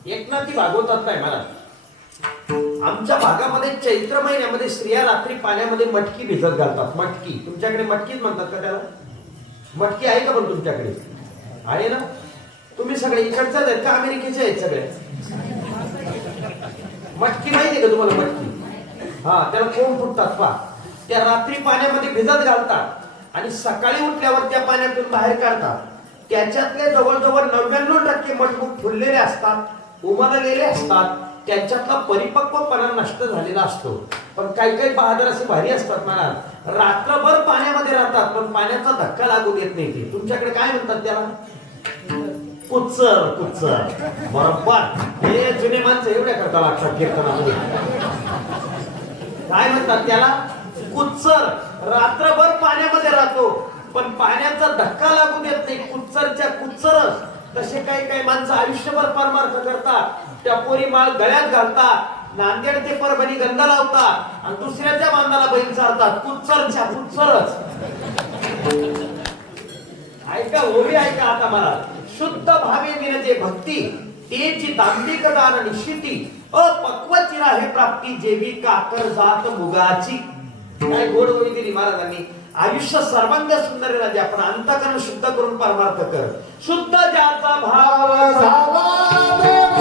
एकनाथी भागवतात काय मला, आमच्या भागामध्ये चैत्र महिन्यामध्ये स्त्रिया रात्री पाण्यामध्ये मटकी भिजत घालतात. मटकी तुमच्याकडे मटकीच म्हणतात का त्याला? मटकी आहे का पण तुमच्याकडे? आहे ना. तुम्ही सगळे इकडच्याच आहेत का अमेरिकेचे आहेत सगळे? मटकी माहितीये का तुम्हाला? मटकी, हा, त्याला कोंब फुटतात पहा. त्या रात्री पाण्यामध्ये भिजत घालतात आणि सकाळी उठल्यावर त्या पाण्यातून बाहेर काढतात. त्याच्यातले जवळजवळ 99% मटकूक फुललेले असतात, उमललेले असतात. त्यांच्यातला परिपक्वपणा नष्ट झालेला असतो. पण काही काही बहादर असे भारी असतात मला, रात्रभर पाण्यामध्ये राहतात पण पाण्याचा धक्का लागू देत नाही. ते तुमच्याकडे काय म्हणतात त्याला? कुच्चर. कुच्चर बरोबर. हे जुने माणसं एवढ्या करता लक्षात कीर्तनामध्ये. काय म्हणतात त्याला? कुच्चर. रात्रभर पाण्यामध्ये राहतो पण पाण्याचा धक्का लागू देत नाही. कुच्चरच्या कुच्चरच. तसे काही काही माणसं आयुष्यभर परमार्थ करतात. त्या पोरी माळ गळ्यात घालतात, नांदेड ते परभणी गंध लावतात आणि दुसऱ्याच्या बांधाला बैल चालतात. कुच्चरच्या कुच्चरच. ऐका ओवी, ऐका आता मला. शुद्ध भावे विरजे भक्ती ते जी दांभिक दान निश्चिती अपक्वचिरा हे प्राप्ती जेवी काकर जात मुगाची. काय गोड होई दिली महाराजांनी. आयुष्य सर्वांग सुंदर राजे आपण अंतकरण शुद्ध करून परमार्थ कर. शुद्ध ज्याचा भाव झाला देव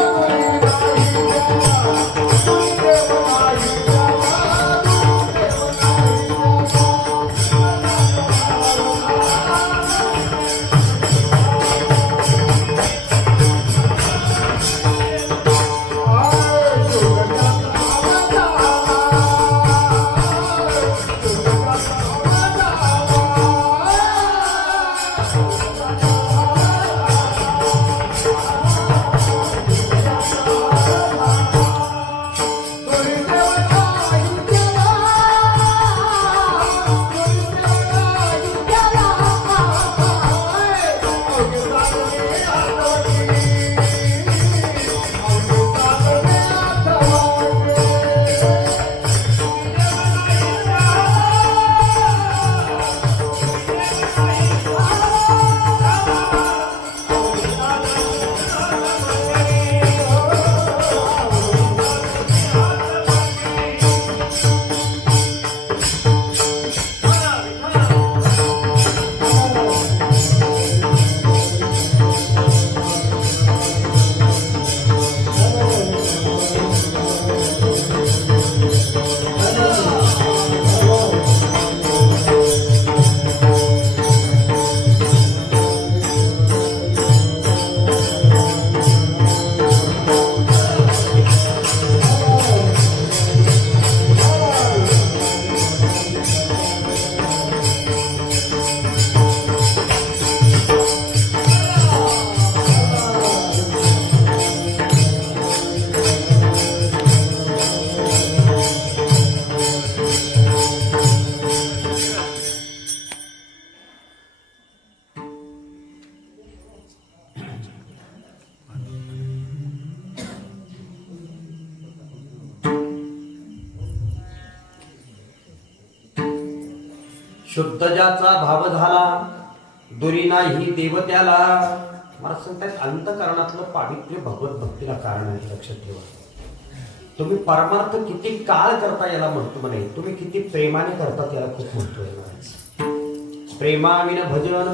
शुद्ध ज्याचा भाव झाला दुरी नाही देव त्याला. महाराज सांगतात अंतकरणातलं पावित्र्य भगवत भक्तीला कारण आहे. लक्षात ठेवा. तुम्ही परमार्थ किती काळ करता याला म्हणतो म्हणे. तुम्ही किती प्रेमाने करता त्याला खूप म्हणतोय महाराज. प्रेमाविन भजन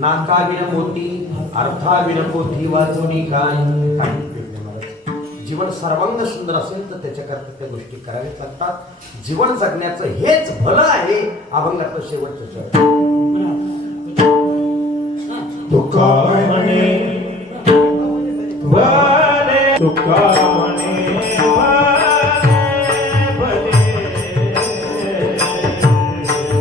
नाकाविन मोती अर्थाविन पोथी वाचूनी काय काही उपयोग नाही महाराज. जीवन सर्वांग सुंदर असेल तर त्याच्याकरता त्या गोष्टी कराव्याच लागतात. जीवन जगण्याचं हेच भलं आहे. अभंगातलं शेवटचं शब्द तुका म्हणे भले तुका म्हणे भले भले तुका म्हणे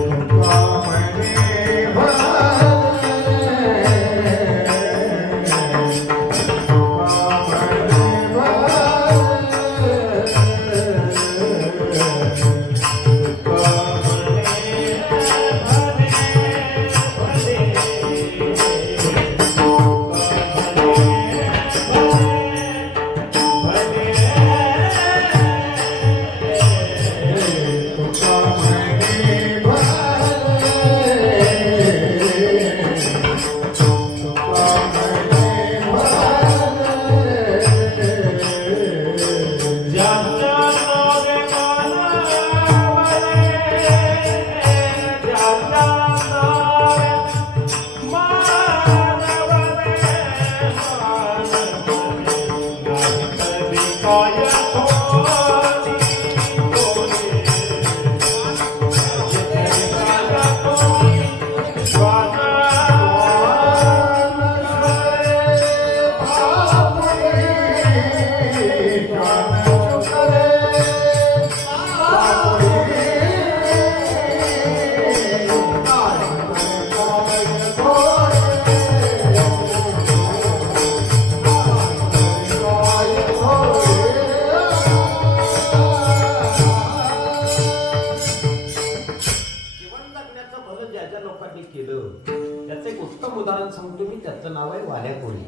सांगतो मी. त्याचं नाव आहे वाल्या कोळी.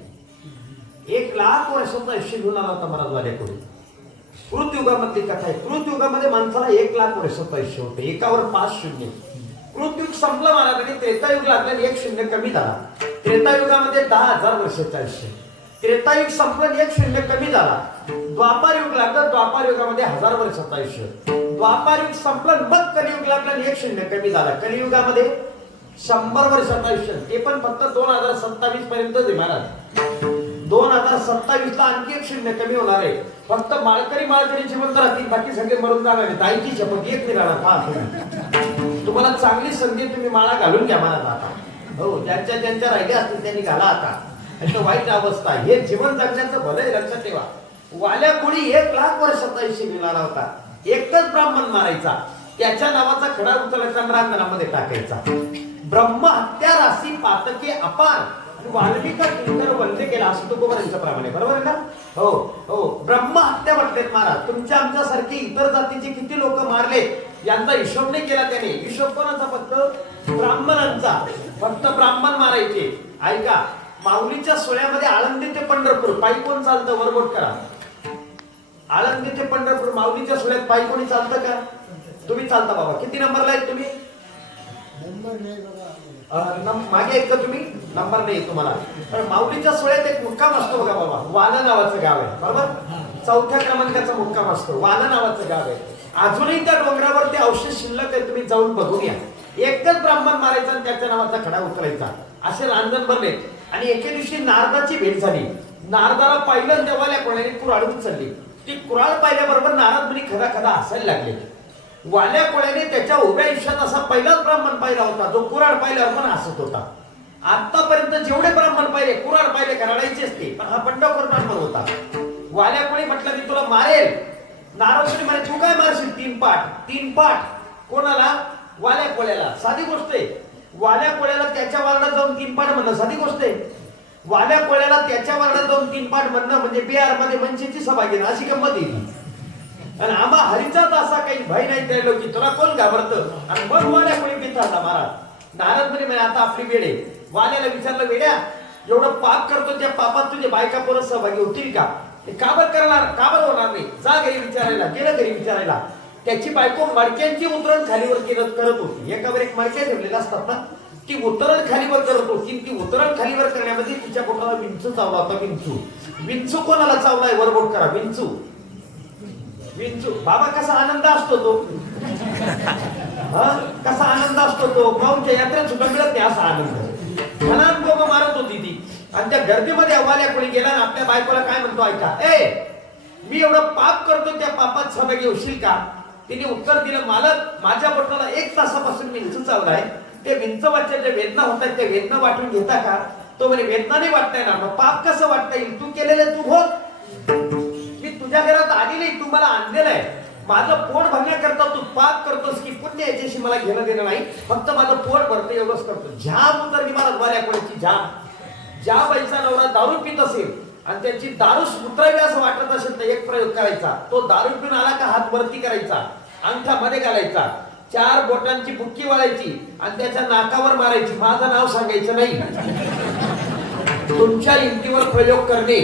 1,00,000 वर्षाचं आयुष्य घेऊन आला होता महाराज वाल्या कोळी. कृतयुगामधली कथा आहे. कृतयुगामध्ये माणसाला 1,00,000 वर्षाचं आयुष्य होतं. एकावर 5 शून्य. कृतयुग संपलं महाराज आणि त्रेतायुग लागल्याने 1 शून्य कमी झाला. त्रेतायुगामध्ये 10,000 वर्षाचं आयुष्य. त्रेतायुग संपलं, एक शून्य कमी झाला. द्वापार युग लागलं, द्वापार युगामध्ये 1000 वर्षाचं आयुष्य. द्वापार युग संपलं, मग कलियुग लागलं, एक शून्य कमी झाला. कलियुगामध्ये 100 वर्षाचं आयुष्य, ते पण फक्त 2027 पर्यंत आहे महाराज. 2027 ला आणखी एक शून्य कमी होणार आहे. फक्त माळकरी जिवंत राहतील, बाकी सगळे मरून जाणार आहेत. आईची शपथ, एक नाही राहणार. पहा तुम्हाला चांगली संधी, तुम्ही माळा घालून घ्या महाराज आता. हो, ज्यांच्या राहिल्या असतील त्यांनी घाला आता. आणि वाईट अवस्था, हे जीवन जगण्याचं भलं आहे, लक्षात ठेवा. वाल्या कोणी 1,00,000 वर्षाचा आयुष्य मिळाला होता. एकच ब्राह्मण मारायचा, त्याच्या नावाचा खडा उचलायचा, रांगणामध्ये टाकायचा. ब्रह्म हत्या राशी पातके अपार, वाल्मिका किंकर वंदे केला, असं तुकोबारांच्या प्रमाणे. बरोबर आहे ना? हो हो, ब्रह्म हत्या म्हटलेत महाराज. तुमच्या आमच्यासारखे इतर जातीचे किती लोक मारले, यांचा हिशोब नाही केला त्याने. हिशोब कोणाचा? फक्त ब्राह्मणांचा. फक्त ब्राह्मण मारायचे. ऐका, माऊलीच्या सोहळ्यामध्ये आळंदी ते पंढरपूर पायी कोण चालतं? वरबोट करा. आळंदी ते पंढरपूर माऊलीच्या सोहळ्यात पायी कोणी चालतं का? तुम्ही चालता बाबा. किती नंबरला आहेत तुम्ही? मागे एक का तुम्ही? नंबर नाही तुम्हाला. पण माऊलीच्या सोहळ्यात एक मुक्काम असतो बघा बाबा, वाला नावाचं गाव आहे. बरोबर? 4थ्या क्रमांकाचा मुक्काम असतो. वाला नावाचं गाव आहे. अजूनही त्या डोंगरावर ते अवशेष शिल्लक आहे, तुम्ही जाऊन बघून या. एकच ब्राह्मण मारायचा आणि त्याच्या नावाचा खडा उचलायचा, असे रांजण भरले. आणि एके दिवशी नारदाची भेट झाली. नारदाला पाहिलं, देवाल्या कोणाने कुऱ्हाड उचलली. ती कुऱ्हाड पाहिल्याबरोबर नारद मुनी खदा खदा हसायला लागले. वाल्या कोळ्याने त्याच्या उभ्या आयुष्यात असा पहिलाच ब्राह्मण पाहिला होता, जो कुऱ्हाड पाहिल्यावर पण हसत होता. आतापर्यंत जेवढे ब्राह्मण पाहिले, कुऱ्हाड पाहिले का रडायचे असते, पण हा बंडखोर ब्राह्मण होता. वाल्या कोळी म्हटलं, मी तुला मारेल. नारद मुनी म्हणे, तू काय मारशील? 3 पाठ. 3 पाठ कोणाला? वाल्या कोळ्याला. साधी गोष्ट आहे. वाल्या कोळ्याला त्याच्या वार्डात जाऊन 3 पाठ म्हणणं साधी गोष्ट आहे. वाल्या कोळ्याला त्याच्या वार्डात जाऊन 3 पाठ म्हणणं म्हणजे बिहार मध्ये मनसेची सभा घेणं, अशी गंमत येईल. आणि आम्हा हरीचाच असा काही भय नाही त्या लोकी, तुला कोण घाबरतं? आणि मग वाल्या कोणी पिता महाराज. नारद म्हणे, आता आपली वेळ आहे. वाल्याला विचारलं, वेड्या, एवढं पाप करतो, त्या पापात तुझे बायका परत सहभागी होतील का? का बरं करणार? का बरं होणार नाही? जा घरी विचारायला. गेलं घरी विचारायला. त्याची बायको मडक्यांची उतरण खालीवर करत होती. एकावर एक मडक्या ठेवलेल्या असतात ना, ती उतरण खालीवर करत होती. ती उतरण खालीवर करण्यामध्ये तिच्या पोटाला विंचू चावला होता. विंचू. विंचू कोणाला चावलाय? वरबोट करा. विंचू. विंचू. बाबा, कसा आनंद असतो तो, कसा आनंद असतो तो. भाऊच्या यात्रेत सुद्धा मिळत नाही असा आनंद. धनान गोम मारत होती ती. आणि त्या गर्दीमध्ये अव्वाल्या कोणी गेला आणि आपल्या बायकोला काय म्हणतो, ऐका, मी एवढं पाप करतो, त्या पापात सहभागी होशील का? तिने उत्तर दिलं, मालक, माझ्या पोटाला 1 तासापासून विंचू चावलाय. ते विंचवाच्या ज्या वेदना होत आहेत, त्या वेदना वाटून घेता का? तो म्हणे, वेदना नाही वाटता येणार. मग पाप कसं वाटता येईल? तू केलेलं तू भोग. मी तुझ्या घरात आली नाही, तू मला आणलेलं आहे. माझं पोट भरण्याकरता तू पाप करतोस की पुण्य, याच्याशी मला घेणं देणं नाही. फक्त माझं पोट भरतं एवढंच करतो. झाम उतरली मला वाल्या कोणाची झाम. ज्या बाईचा नवरा दारू पित असेल आणि त्यांची दारू उतरावी असं वाटत असेल तर एक प्रयोग करायचा. तो दारू पिऊन आला का हात वरती करायचा, अंगठा मध्ये घालायचा, 4 बोटांची बुक्की वाळायची आणि त्याच्या नाकावर मारायची. माझं नाव सांगायचं नाही. तुमच्या हिमतीवर प्रयोग करणे.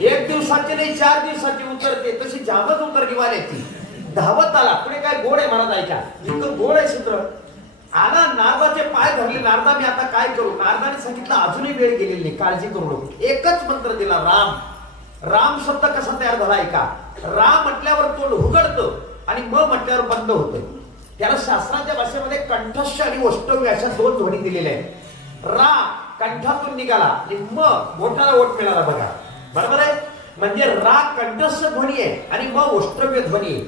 1 दिवसाची नाही, 4 दिवसाची उतरते. तशी जामच उतरली वाल्याची. धावत आला. पुढे काय गोड आहे महाराज, ऐका, इतकं गोड आहे सूत्र. आला, नारदाचे पाय धरले. नारदा, मी आता काय करू? नारदाने सांगितलं, अजूनही वेळ गेलेली नाही, काळजी करू नको. एकच मंत्र दिला, राम. राम शब्द कसा तयार झाला ऐका. राम म्हटल्यावर तोंड उघडतं आणि म म्हटल्यावर बंद होतं. त्याला शास्त्राच्या भाषेमध्ये कंठस्थ आणि ओष्ठव्य अशा 2 ध्वनी दिलेल्या आहेत. रा कंठातून निघाला आणि म मोठाला ओठ मिळाला. बघा, बरोबर आहे? म्हणजे रा कंठस्थ ध्वनी आहे आणि म ओष्ठव्य ध्वनी आहे.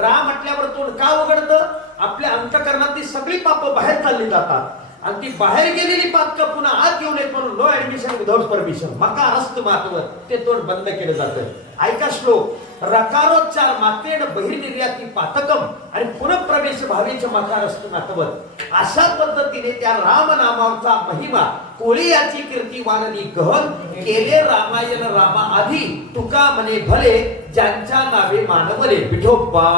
रा म्हटल्यावर तोंड का उघडतं? आपल्या अंतःकरणातली सगळी पापं बाहेर चालली जातात आणि ती बाहेर गेलेली पातकं पुन्हा आत घेऊन येत म्हणून नो ऍडमिशन विदाउट परमिशन मका रस्त मातवर ते तोंड बंद केलं जातं. ऐका श्लोक. रकारोच्चार मातेन बहिर्निर्याती पातकम आणि पुनःप्रवेश भावेच मकारस्तु नातवर. अशा पद्धतीने त्या राम नामाचा महिमा कोळी याची कीर्ती वाननी गहन केले. रामायण रामा आधी तुका म्हणे भले ज्यांच्या नावे मानवले. विठोबा.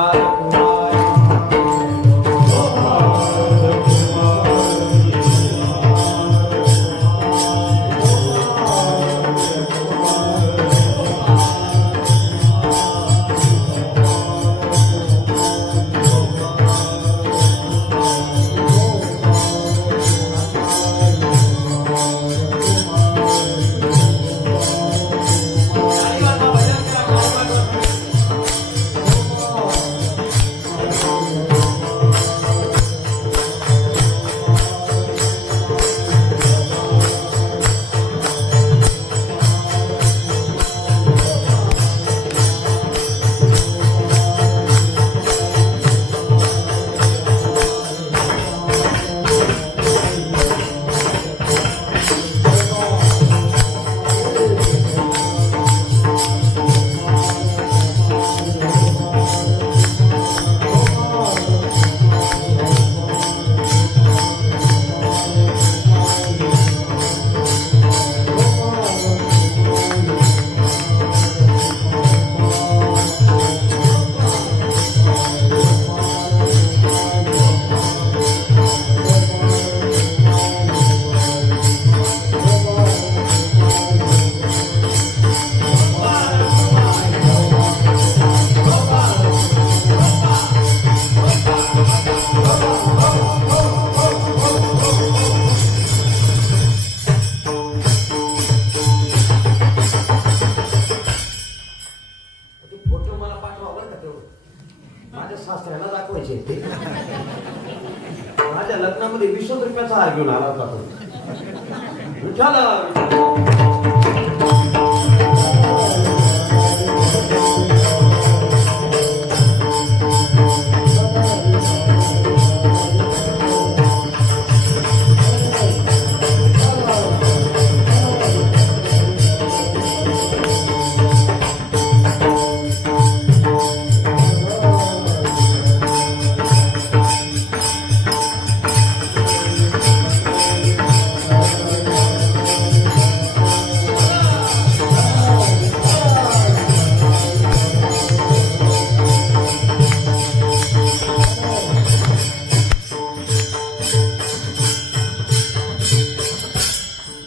मध्ये 20 रुपयाचा हार घेऊन आला होता तो. विठ्ठल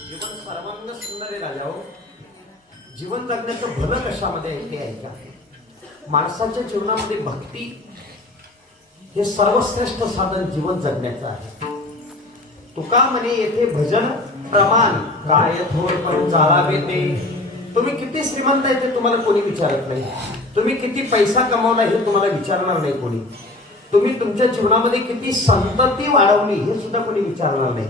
जीवन सर्वांग सुंदर आहे राजा हो. जीवन जगण्याचं भलं कशामध्ये आहे ते ऐका. माणसाच्या जीवनामध्ये भक्ती हे सर्वश्रेष्ठ साधन जीवन जगण्याचं आहे. तुका म्हणे येथे भजन प्रमाण काय थोर पण चालावे ते. तुम्ही किती श्रीमंत आहे ते तुम्हाला कोणी विचारत नाही. तुम्ही किती पैसा कमावला हे तुम्हाला विचारणार नाही कोणी. तुम्ही तुमच्या जीवनामध्ये किती संतती वाढवली हे सुद्धा कोणी विचारणार नाही.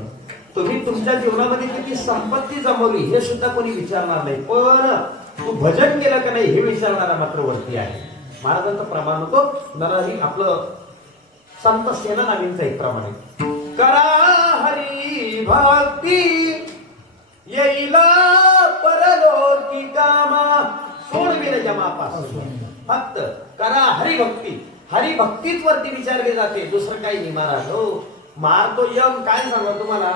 तुम्ही तुमच्या जीवनामध्ये किती संपत्ती जमवली हे सुद्धा कोणी विचारणार नाही. पण तू भजन केलं का नाही हे विचारणारा मात्र वरती आहे. महाराजांचं प्रमाण होतो नरहरी आपलं संत सेनानाथांचं एक प्रमाण आहे. करा हरी भक्ती येईला परलोकी कामा सोडविन जमापासून. फक्त करा हरिभक्ती. हरिभक्तीच वरती विचारले जाते, दुसरं काही नाही महाराज हो. मारतो यम काय सांगा तुम्हाला.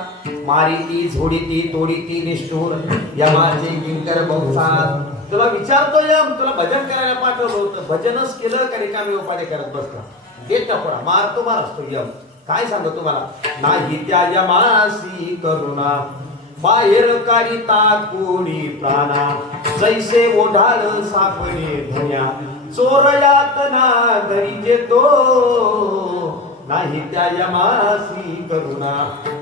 मारी ती झोडी ती तोडी ती निष्ठूर यमाचे किंकर बहुसार. तुला विचारतो यम, तुला भजन करायला पाठवलं होतं, भजनच केलं का रिकामी उपाय करत बसला. देत पडा मारतो मारतो यम. काय सांगतो तुम्हाला. नाही त्या यमासी करुणा बाहेर कारिता कोणी प्राणा. जैसे ओढाळ सापणे धन्या चोर यातना धरी तो. नाही त्या यमासी करुणा.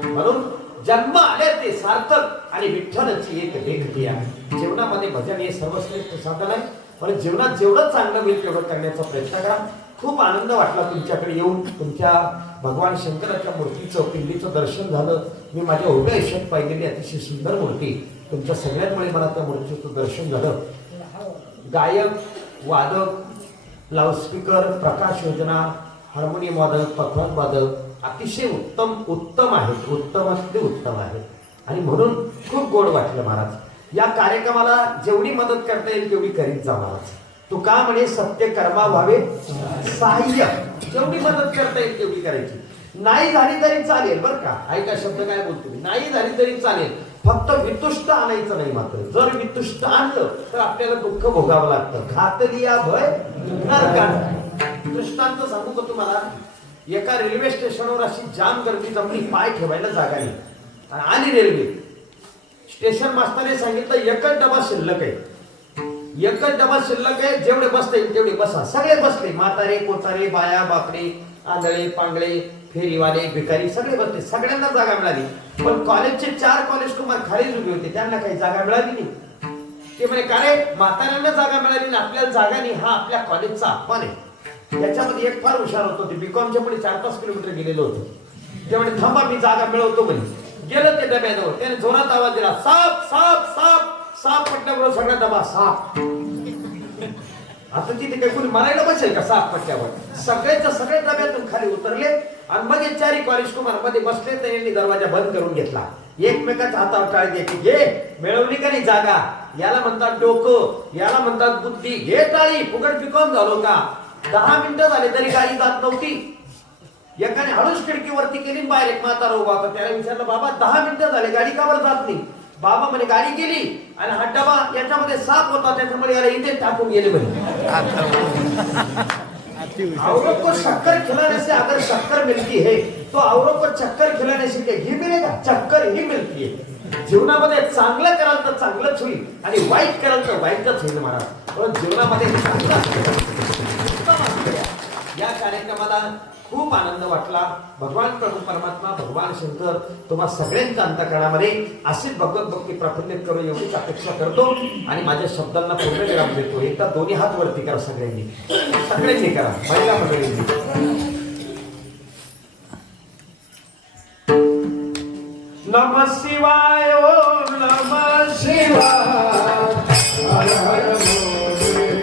म्हणून जन्म आले ते सार्थक आणि विठ्ठलाची एक देखती आहे. जीवनामध्ये भजन हे सर्वश्रेष्ठ साधन आहे. पण जीवनात जेवढं चांगलं होईल तेवढं करण्याचा प्रयत्न करा. खूप आनंद वाटला तुमच्याकडे येऊन. तुमच्या भगवान शंकराच्या मूर्तीचं पिंडीचं दर्शन झालं. मी माझ्या उभ्या आयुष्यात पाहिलेली अतिशय सुंदर मूर्ती. तुमच्या सगळ्यांमुळे मला त्या मूर्तीचं दर्शन झालं. गायक, वादक, लाऊडस्पीकर, प्रकाश योजना, हार्मोनियम वादक, पखवाज वादक अतिशय उत्तम आहेत. उत्तमातले उत्तम आहेत. आणि म्हणून खूप गोड वाटलं महाराज. या कार्यक्रमाला जेवढी मदत करता येईल तेवढी करीत जा महाराज. तुका म्हणे सत्य कर्मा व्हावे सहाय्य. जेवढी मदत करता येईल तेवढी करायची. नाही झाली तरी चालेल बरं का. ऐका शब्द काय बोलतो मी. नाही झाली तरी चालेल, फक्त वितुष्ट आणायचं नाही. मात्र जर वितुष्ट आणलं तर आपल्याला दुःख भोगावं लागतं. घातलिया भय नरकात. दृष्टांत सांगू का तुम्हाला. एका रेल्वे स्टेशनवर अशी जाम गर्दी जमली, पाय ठेवायला जागा नाही. आणि आली रेल्वे. स्टेशन मास्टरने सांगितलं एकच डबा शिल्लक आहे, एकच डबा शिल्लक आहे, जेवढे बसता येईल तेवढे बसा. सगळे बसले, म्हातारे कोतारे बाया बापडे आंधळे पांगळे फेरीवाले भिकारी सगळे बसले. सगळ्यांना जागा मिळाली. पण कॉलेजचे 4 कॉलेज कुमार खालीच उभे होते, त्यांना काही जागा मिळाली नाही. ते म्हणे का रे म्हाताऱ्यांना जागा मिळाली ना आपल्याला जागा नाही, हा आपल्या कॉलेजचा अपमान आहे. त्याच्यामध्ये एक फार हुशार होतो, ते बीकॉमच्या पुढे 4-5 किलोमीटर गेलेलो होतो. ते म्हणे थांबा मी जागा मिळवतो म्हणे. गेलं ते डब्याजवळ, त्याने जोरात आवाज दिला साप साप साप. साप पट्ट्यावर सगळा डबा साप. आता तिथे काही कोणी मरायला बसेल का साप पट्ट्यावर. सगळ्याच्या सगळे डब्यातून खाली उतरले आणि मग 4 कॉलेज कुमार मध्ये बसले. त्यांनी दरवाजा बंद करून घेतला. एकमेकाच्या हातावर टाळी द्यायची. घे मिळवली का नाही जागा. याला म्हणतात डोकं, याला म्हणतात बुद्धी. घे टाळी, फुकट बिकॉम झालो का. 10 मिनिटं झाले तरी गाडी जात नव्हती. एकाने हळूच खिडकीवरती केली, बाहेर एक म्हातारा उभा होता. त्याला विचारलं बाबा 10 मिनिटं झाले गाडी का बरं जात नाही. बाबा म्हणे गाडी गेली आणि हा डबा याच्यामध्ये साप होता त्याच्यामुळे याला इथे टाकून गेले म्हणे. औरत को शक्कर खिलाने से अगर शक्कर मिलती है तो औरत को चक्कर खिलाने से ही मिलेगा, चक्कर ही मिळते. जीवनामध्ये चांगलं कराल तर चांगलंच होईल आणि वाईट कराल तर वाईटच होईल महाराज. पण जीवनामध्ये या कार्यक्रमाला खूप आनंद वाटला. भगवान प्रभू परमात्मा भगवान शंकर तुम्हा सगळ्यांच्या अंतःकरणामध्ये अशीच भगवत भक्ती प्रफुल्लित करू एवढीच अपेक्षा करतो आणि माझ्या शब्दांना पूर्ण विराम देतो. एकदा दोन्ही हात वरती करा सगळ्यांनी, सगळ्यांनी करा, महिला मंडळींनी. नम शिवाय ओम नम शिवाय हर हर भोले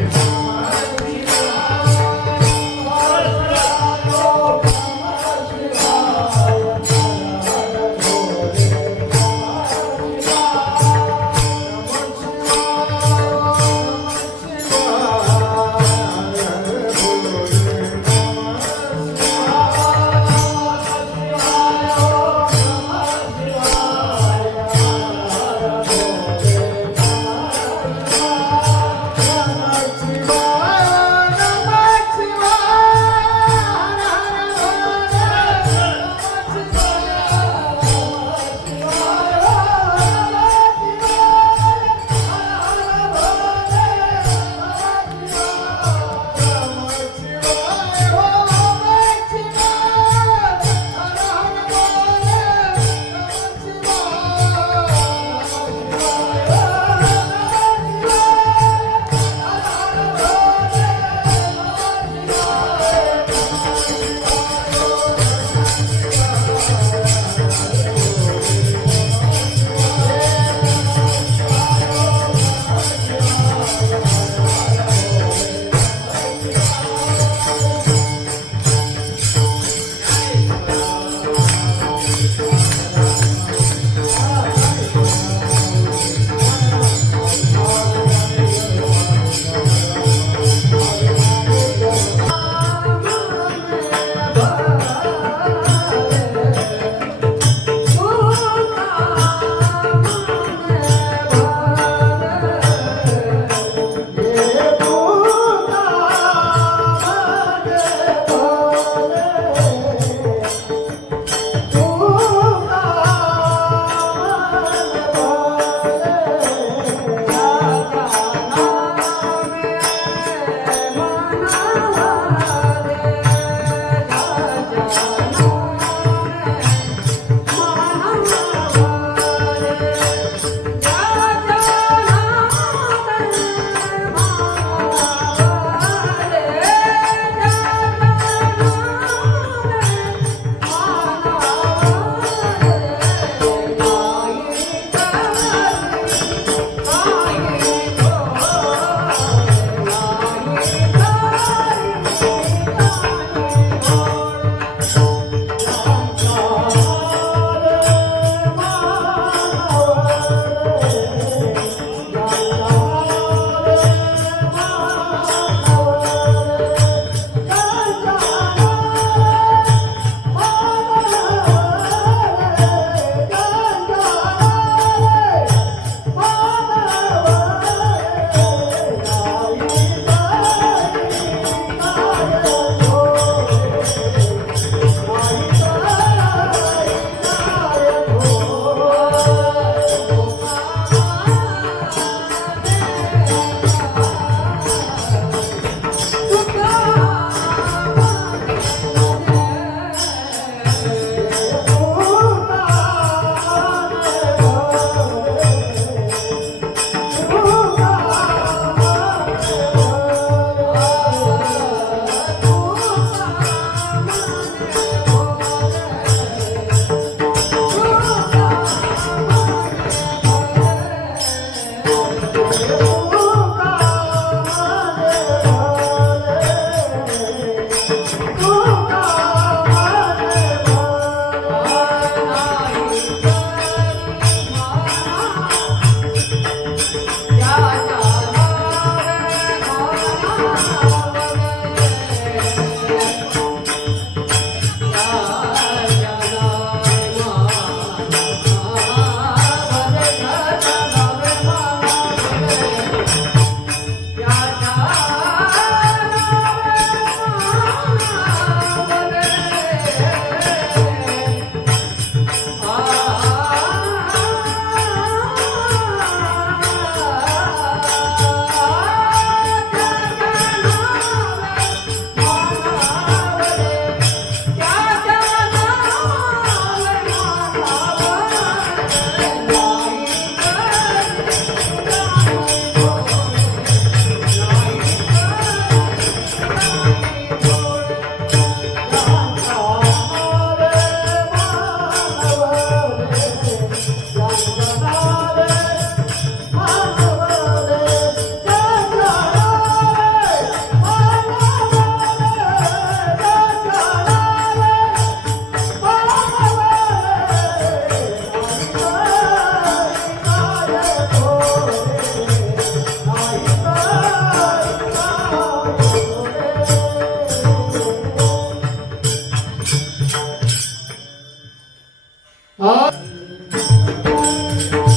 हा